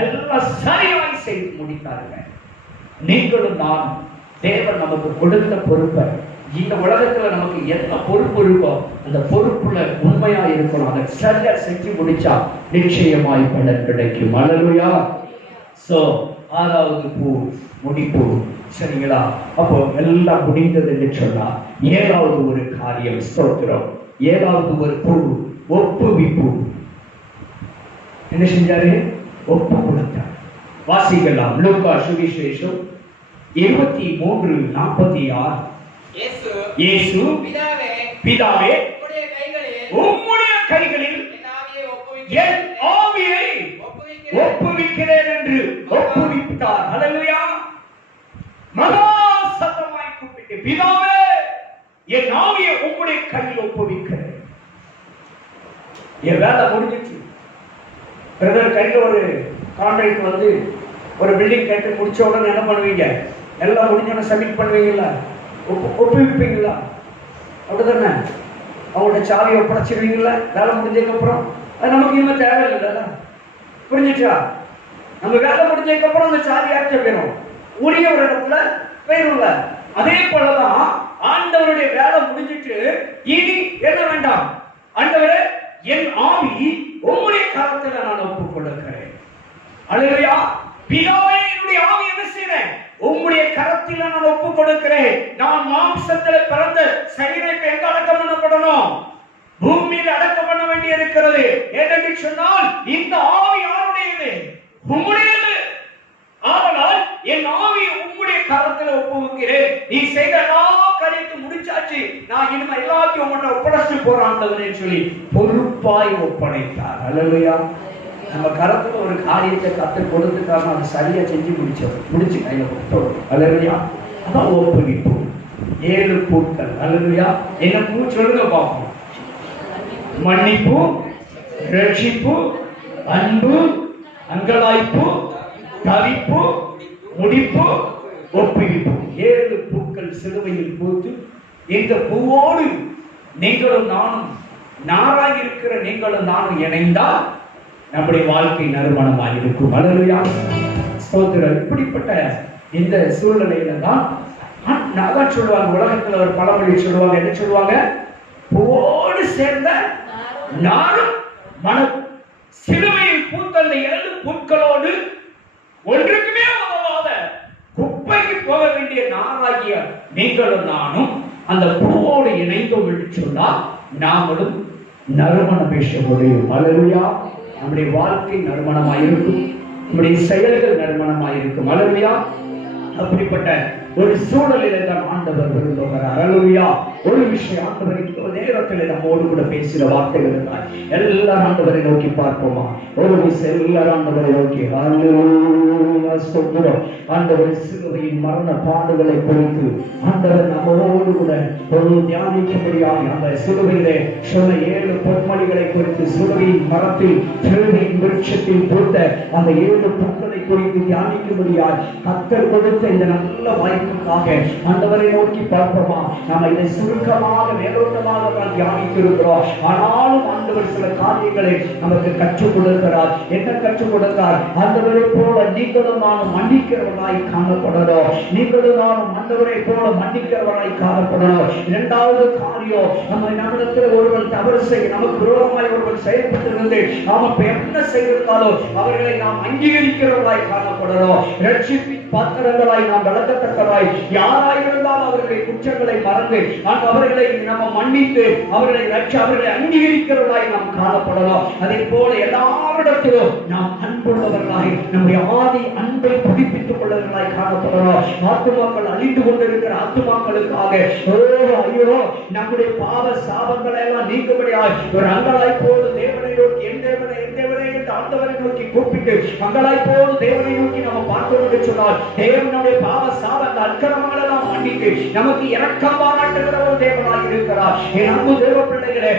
எல்லாம் சரியாய் செய்து முடித்தார்கள். நீங்களும் நான் தேவன் நமக்கு கொடுத்த பொறுப்பை, இந்த உலகத்துல நமக்கு என்ன பொறுப்பு இருக்கோ அந்த பொறுப்புல உண்மையா இருக்கணும். அதை சரியா செஞ்சு முடிச்சா நிச்சயமாய் பலன் கிடைக்கும். அல்லேலூயா. சோ 6வது பூ முடிப்பு. சரிங்களா? அப்போ எல்லாம் முடிந்தது என்று சொன்னா 7வது ஒரு காரியம், ஸ்தோத்திரம், 7வது ஒரு பூ ஒப்புவிப்பு. என்ன செஞ்சாரு? ஒப்பு கொடுத்தார். வாசிக்கலாம். லூக்கா சுவிசேஷம் 23:46. இயேசு பிதாவே உம்முடைய கைகளில் என் ஆவியை ஒப்புவிக்கிறேன் என்று ஒப்புவித்தார். அல்லேலூயா. மகா சத்தமாய் கூப்பிட்டு, பிதாவே என் ஆவியை உம்முடைய கையில் ஒப்புவிக்கிறேன். என் வேலை முடிஞ்சிச்சு. பிரதர் கையில் ஒரு கான்ட்ராக்ட் வந்து ஒரு பில்டிங் கட்டி முடிச்ச உடனே என்ன பண்ணுவீங்க? எல்லாம் முடிஞ்சோடனே சப்மிட் பண்ணுவீங்களா? ஒப்புவிப்பீங்களா? அப்படிதானே? அவங்களோட சாவியை ஒப்படைச்சிருவீங்களா வேலை முடிஞ்சதுக்கு அப்புறம்? அது நமக்கு இனிமே தேவையில்லை. புரிஞ்சுச்சா? நம்ம வேலை முடிஞ்சதுக்கு அப்புறம் அந்த சாவி ஆட்சி போயிடும், உரிய ஒரு இடத்துல போயிரும்ல. அதே போலதான் ஆண்டவருடைய வேலை முடிஞ்சிட்டு இனி என்ன வேண்டாம், ஆண்டவரே என் ஆவி உம்முடைய கரத்துல நான் ஒப்புக் கொடுக்கிறேன். அல்லேலூயா. பிதாவே, என்னுடைய ஆவி என்ன செய்றேன்? உம்முடைய கரத்தில் நான் ஒப்புக் கொடுக்கிறேன். நான் மாம்சத்தில் பிறந்த சரீரம் எங்க அடக்கம் பண்ணப்படணும்? பூமியில் அடக்கம் பண்ண வேண்டி இருக்கிறது. ஏனென்று சொன்னால் இந்த ஆவி யாருடையது? உம்முடையது. ஆனால் என் ஆவி உம்முடைய கரத்தில் ஒப்புவிக்கிறேன். நீ செய்த எல்லா காரியத்தை முடிச்சாச்சு, நான் இனிமே எல்லாத்தையும் உங்கள்கிட்ட ஒப்படைச்சு போறான்னு சொல்லி பொறுப்பாய் ஒப்படைத்தார். அல்லேலூயா. நம்ம கரத்துல ஒரு காரியத்தை கத்து கொடுத்துட்டாங்க, அதை சரியா செஞ்சு முடிச்சு கையில கொடுத்தோம். அல்லேலூயா. அதான் ஒப்புவிப்பு. 7 பூக்கள். அல்லேலூயா. என்ன பூ சொல்லுங்க பார்ப்போம். மன்னிப்பு, ரட்சிப்பு, அன்பு, அங்கலாய்ப்பு, தவிப்பு, முடிப்பு, ஒப்புவிப்பு. 7 பூக்கள் சிலுவையில் பூத்து, இந்த பூவோடு நீங்களும் நானும், நாராய் இருக்கிற நீங்களும் நானும் இணைந்தால் நம்முடைய வாழ்க்கை நறுமணமாக இருக்கும். அல்லேலூயா. ஸ்தோத்திரம். இப்படிப்பட்ட இந்த சூழ்நிலையில தான் நான் சொல்லுவாங்க, உலகத்துல ஒரு பழமொழி சொல்லுவாங்க. என்ன சொல்லுவாங்க? பூவோடு சேர்ந்த நானும் மனம். சிலுவையில் பூத்த அந்த 7 பூக்களோடு ஒன்றுக்குமே உதவாத குப்பைக்கு போக வேண்டிய நாராகிய நீங்களும் நானும் அந்த பூவோடு இணைந்தோம் என்று சொன்னால் நாமளும் நறுமணம் பேச முடியும். அல்லேலூயா. நம்முடைய வாழ்க்கை நறுமணமாயிருக்கும், நம்முடைய செயல்கள் நறுமணமாயிருக்கும். அல்லேலூயா. அப்படிப்பட்ட ஒரு சூழலிலே தான் ஆண்டவர் விரும்புகிறார். அல்லேலூயா. ஒரு விஷயம், ஆண்டவர் இந்த நேரத்தில் நம்மோடு கூட பேசுகிற வார்த்தைகள் இருந்தால் எல்லாரும் ஆண்டவரை நோக்கி பார்ப்போமா? ஒரு விஷயம் எல்லாரும் ஆண்டவரை நோக்கி. ஆண்டவர் சிலுவையின் மரண பாடுகளை குறித்து ஆண்டவர் நம்மோடு கூட ஒரு தியானிக்கும்படியாக அந்த சிலுவையிலே சொன்ன 7 பொன்மணிகளை குறித்து, சிலுவையின் மரத்தில், சிலுவையின் விருட்சத்தில் பூத்த அந்த 7 பூக்களை குறித்து தியானிக்கும்படியாக கர்த்தர் கொடுத்த இந்த நல்ல வாய்ப்புக்காக ஆண்டவரை நோக்கி பார்ப்போமா? நாம இதை சுருக்கமாக மேலோட்டமாக தான் தியானித்திருக்கிறோம். ஆனாலும் ஆண்டவர் சில காரியங்களை நமக்கு கற்றுக் கொடுக்கிறார். என்ன கற்றுக் கொடுத்தார்? ஆண்டவரை போல நீங்களும் நானும் மன்னிக்கிறவர்களாய் காணப்படணும். நீங்களும் நானும் ஆண்டவரை போல மன்னிக்கிறவர்களாய் காணப்படணும். 2வது காரியம், நம்மிடத்தில் ஒருவன் தவறு செய்ய, நமக்கு விரோதமாய் ஒருவன் செயல்பட்டிருந்து நாம என்ன செய்திருந்தாலும் அவர்களை நாம் அங்கீகரிக்கிறவர்களாய் காணப்படணும். ரட்சிப்பின் பாத்திரங்களாய் நாம் விளக்கத்தக்கதாய் யாராயிருந்தாலும் அவர்களை குற்றங்களை மறந்து அவர்களை நம்ம மன்னித்து அவர்களை அங்கீகரிக்கிறவர்களாய் நாம் காணப்படலாம். அதே போல எல்லாரிடத்திலும் நாம் அன்புள்ளவர்களாய் நம்முடைய ஆதி அன்பை புதுப்பித்துக் கொள்ளவர்களாய் காணப்படலாம். ஆத்துமாக்கள் அழிந்து கொண்டிருக்கிற ஆத்துமாக்களுக்காக ஐயோ நம்முடைய பாவ சாபங்களை எல்லாம் நீக்கும்படியாய் ஒரு அங்கலாய் போது தேவனை நோக்கி என் தேவனை என்று ஆண்டவரை நோக்கி கூப்பிட்டு அங்கலாய் போது தேவனை நோக்கி நம்ம பார்த்தோம் என்று சொன்னால் தேவனுடைய பாவ சாபத்தை அக்கிரமங்களை எல்லாம் மன்னித்து நமக்கு இரக்கம் பாராட்டுகிற ஒரு தேவனாய் இருக்கிறார். என் அன்பு தேவ பிள்ளைகளே,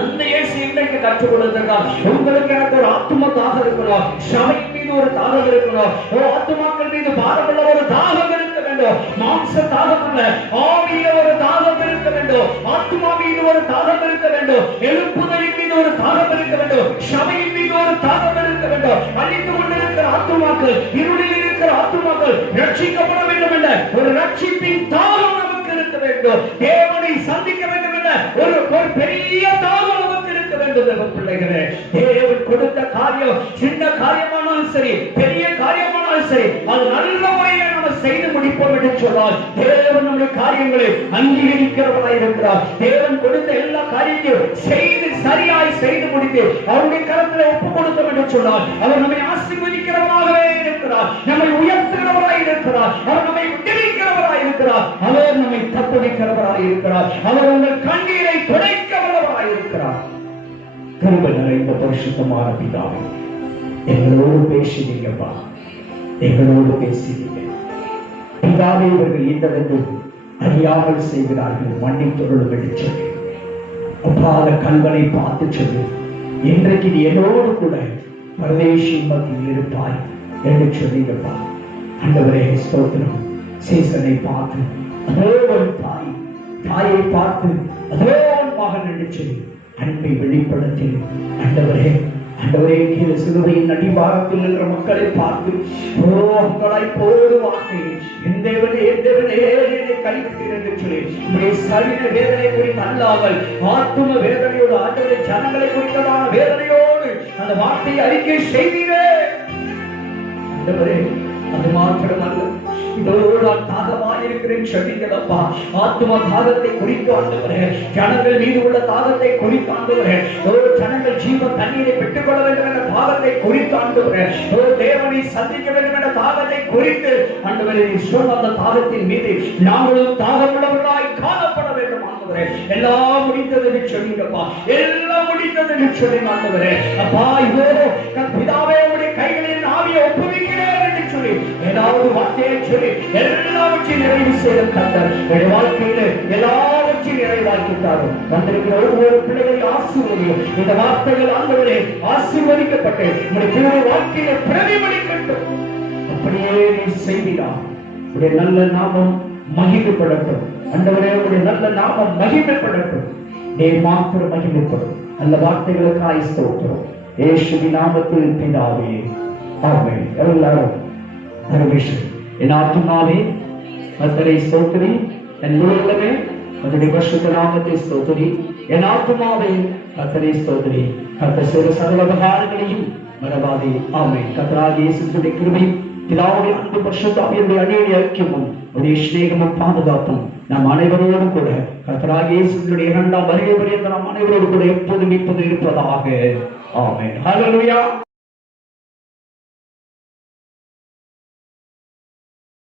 அந்த இயேசு இன்றைக்கு கற்றுக் கொடுத்திருக்கிறார். உங்களுக்கு எனக்கு ஒரு ஆத்தும தாகம் இருக்கணும், சபையின் மீது ஒரு தாகம் இருக்கணும், ஆத்துமாக்கள் மீது பாரமுள்ள ஒரு தாகம் இருக்க வேண்டும். மாம்ச தாகம் அல்ல, ஆவியில ஒரு தாகம் இருக்க வேண்டும். ஆத்துமா மீது ஒரு தாகம் இருக்க வேண்டும். எழுப்புதலின் மீது ஒரு தாகம் இருக்க வேண்டும். சபையின் மீது ஒரு தாகம் இருக்க வேண்டும். அழிந்து கொண்டிருக்கிற ஆத்துமாக்கள், இருளில் இருக்கிற ஆத்துமாக்கள் ரட்சிக்கப்பட வேண்டும் என்ற ஒரு ரட்சிப்பின் தாகம் நமக்கு இருக்க வேண்டும். தேவனை சந்திக்க வேண்டும் என்ற ஒரு பெரிய தாகம் நமக்கு இருக்க வேண்டும். பிள்ளைகளே, தேவன் கொடுத்த காரியம் சின்ன காரியமானாலும் சரி, பெரிய காரியமானாலும் சரி, அது நல்ல முறையில நம்ம செய்து முடிப்போம் என்று சொன்னால் தேவன் நம்முடைய காரியங்களை அங்கீகரிக்கிறவராய் இருக்கிறார். தேவன் கொடுத்த எல்லா காரியத்தையும் செய்து சரியாய் செய்து முடித்து அவருடைய கரத்தில் ஒப்புக் கொடுத்தோம் என்று சொன்னால் அவர் நம்மை ஆசீர்வதிக்கிறவராகவே இருக்கிறார். நம்மை உயர்த்துகிறவராய் இருக்கிறார். அவர் நம்மை விடுவிக்கிறவராய் இருக்கிறார். அவர் நம்மை தப்புவிக்கிறவராய் இருக்கிறார். அவர் உங்கள் கண்ணீரை துடைக்கிறவராய் இருக்கிறார். கிருபை நிறைந்த பரிசுத்தமான பிதாவே, எங்களோடு பேசுவீங்கப்பா, எங்களோடு பேசுவீங்க பிதாவே. இவர்கள் இன்னதென்று அறியாமல் செய்கிறார்கள், மன்னித்தொருளும் என்று சொல்லி அப்பாத கல்வனை பார்த்து சொல்லி இன்றைக்கு நீ என்னோடு கூட பரதேசி மத்தியில் இருப்பாய் என்று சொன்னீங்கப்பா. ஆண்டவரே ஸ்தோத்திரம். சீசனை பார்த்து அதோ ஒரு தாயை பார்த்து அதோ மகன் என்று சொல்லி அன்பை வெளிப்படுத்தி ஆண்டவரே ஆண்டவரே கீழே சிலுவையின் அடிவாரத்தில் நின்ற மக்களை பார்த்து உங்களாய் போடுவார்கள் என் தேவனே என்னை கைவிட்டீர் என்று சொல்லி உங்களுடைய சரீர வேதனை குறித்து அல்லாமல் ஆத்தும வேதனையோடு ஆண்டவரை ஜனங்களை குறித்ததான வேதனையோடு அந்த வார்த்தையை அறிக்கை செய்தீரே ஆண்டவரே. அது மாத்திரமல்ல, இதோடு தாகமாக இருக்கிறேன் சொல்லுங்களப்பா. ஆத்தும தாகத்தை குறித்து ஆண்டவரே, ஜனங்கள் மீது உள்ள தாகத்தை குறித்து ஆண்டவரே, ஜனங்கள் ஜீவ தண்ணீரை பெற்றுக் கொள்ள வேண்டும் என்ற தாகத்தை குறித்து ஆண்டவரே, தேவனை சந்திக்க வேண்டும் என்ற தாகத்தை குறித்து ஆண்டவரே, நீ சொன்ன அந்த தாகத்தின் மீது நாங்களும் தாகமுள்ளவர்களாய் காணப்பட வேண்டும் ஆண்டவரே. எல்லாம் முடிந்தது சொல்லுங்கப்பா, எல்லாம் முடிந்தது சொல்லுங்க ஆண்டவரே. அப்பா இதோ பிதாவே உடைய கைகளில் ஆவியை ஒப்புவிக்கிறேன் என்று சொல்லி ஏதாவது வார்த்தையை சொல்லி எல்லாவற்றையும் நிறைவு செய்த கர்த்தர் என் வாழ்க்கையில எல்லாவற்றையும் நிறைவாக்கிட்டாரும். வந்திருக்கிற ஒவ்வொரு பிள்ளைகளை ஆசீர்வதியும். இந்த வார்த்தைகள் ஆண்டவரே ஆசீர்வதிக்கப்பட்டு உங்களுடைய வாழ்க்கையில பிரதிபலிக்கட்டும். அப்படியே நீ செய்கிறார். உடைய நல்ல நாமம் மகிமைப்படட்டும் ஆண்டவரே. உடைய நல்ல நாமம் மகிமைப்படட்டும். நீ மாத்திரம் மகிமைப்படும். நல்ல வார்த்தைகளுக்காய் ஸ்தோத்திரம். இயேசுவின் நாமத்தில் பிதாவே, ஆமென். எல்லாரும் என் ஆத்துமாவே கர்த்தரை ஸ்தோத்திரி, என் முழுவதுமே அவருடைய பரிசுத்த நாமத்தை ஸ்தோத்திரி. என் ஆத்துமாவே கர்த்தரை ஸ்தோத்திரி, கர்த்தர் செய்த சகல உபகாரங்களையும் மறவாதே. ஆமென். கர்த்தராகிய இயேசுவின் கிருபையும் பிதாவுடைய அன்பு பரிசுத்த ஆவியுடைய அநேக ஐக்கியமும் உடைய சிநேகமும் பாதுகாப்பும் நம் அனைவரோடும் கூட கர்த்தராகிய இயேசுவின் இரண்டாம் வருகை வரை நாம் அனைவரோடு கூட எப்போதும் இருப்பதாக. ஆமென். ஹல்லேலூயா.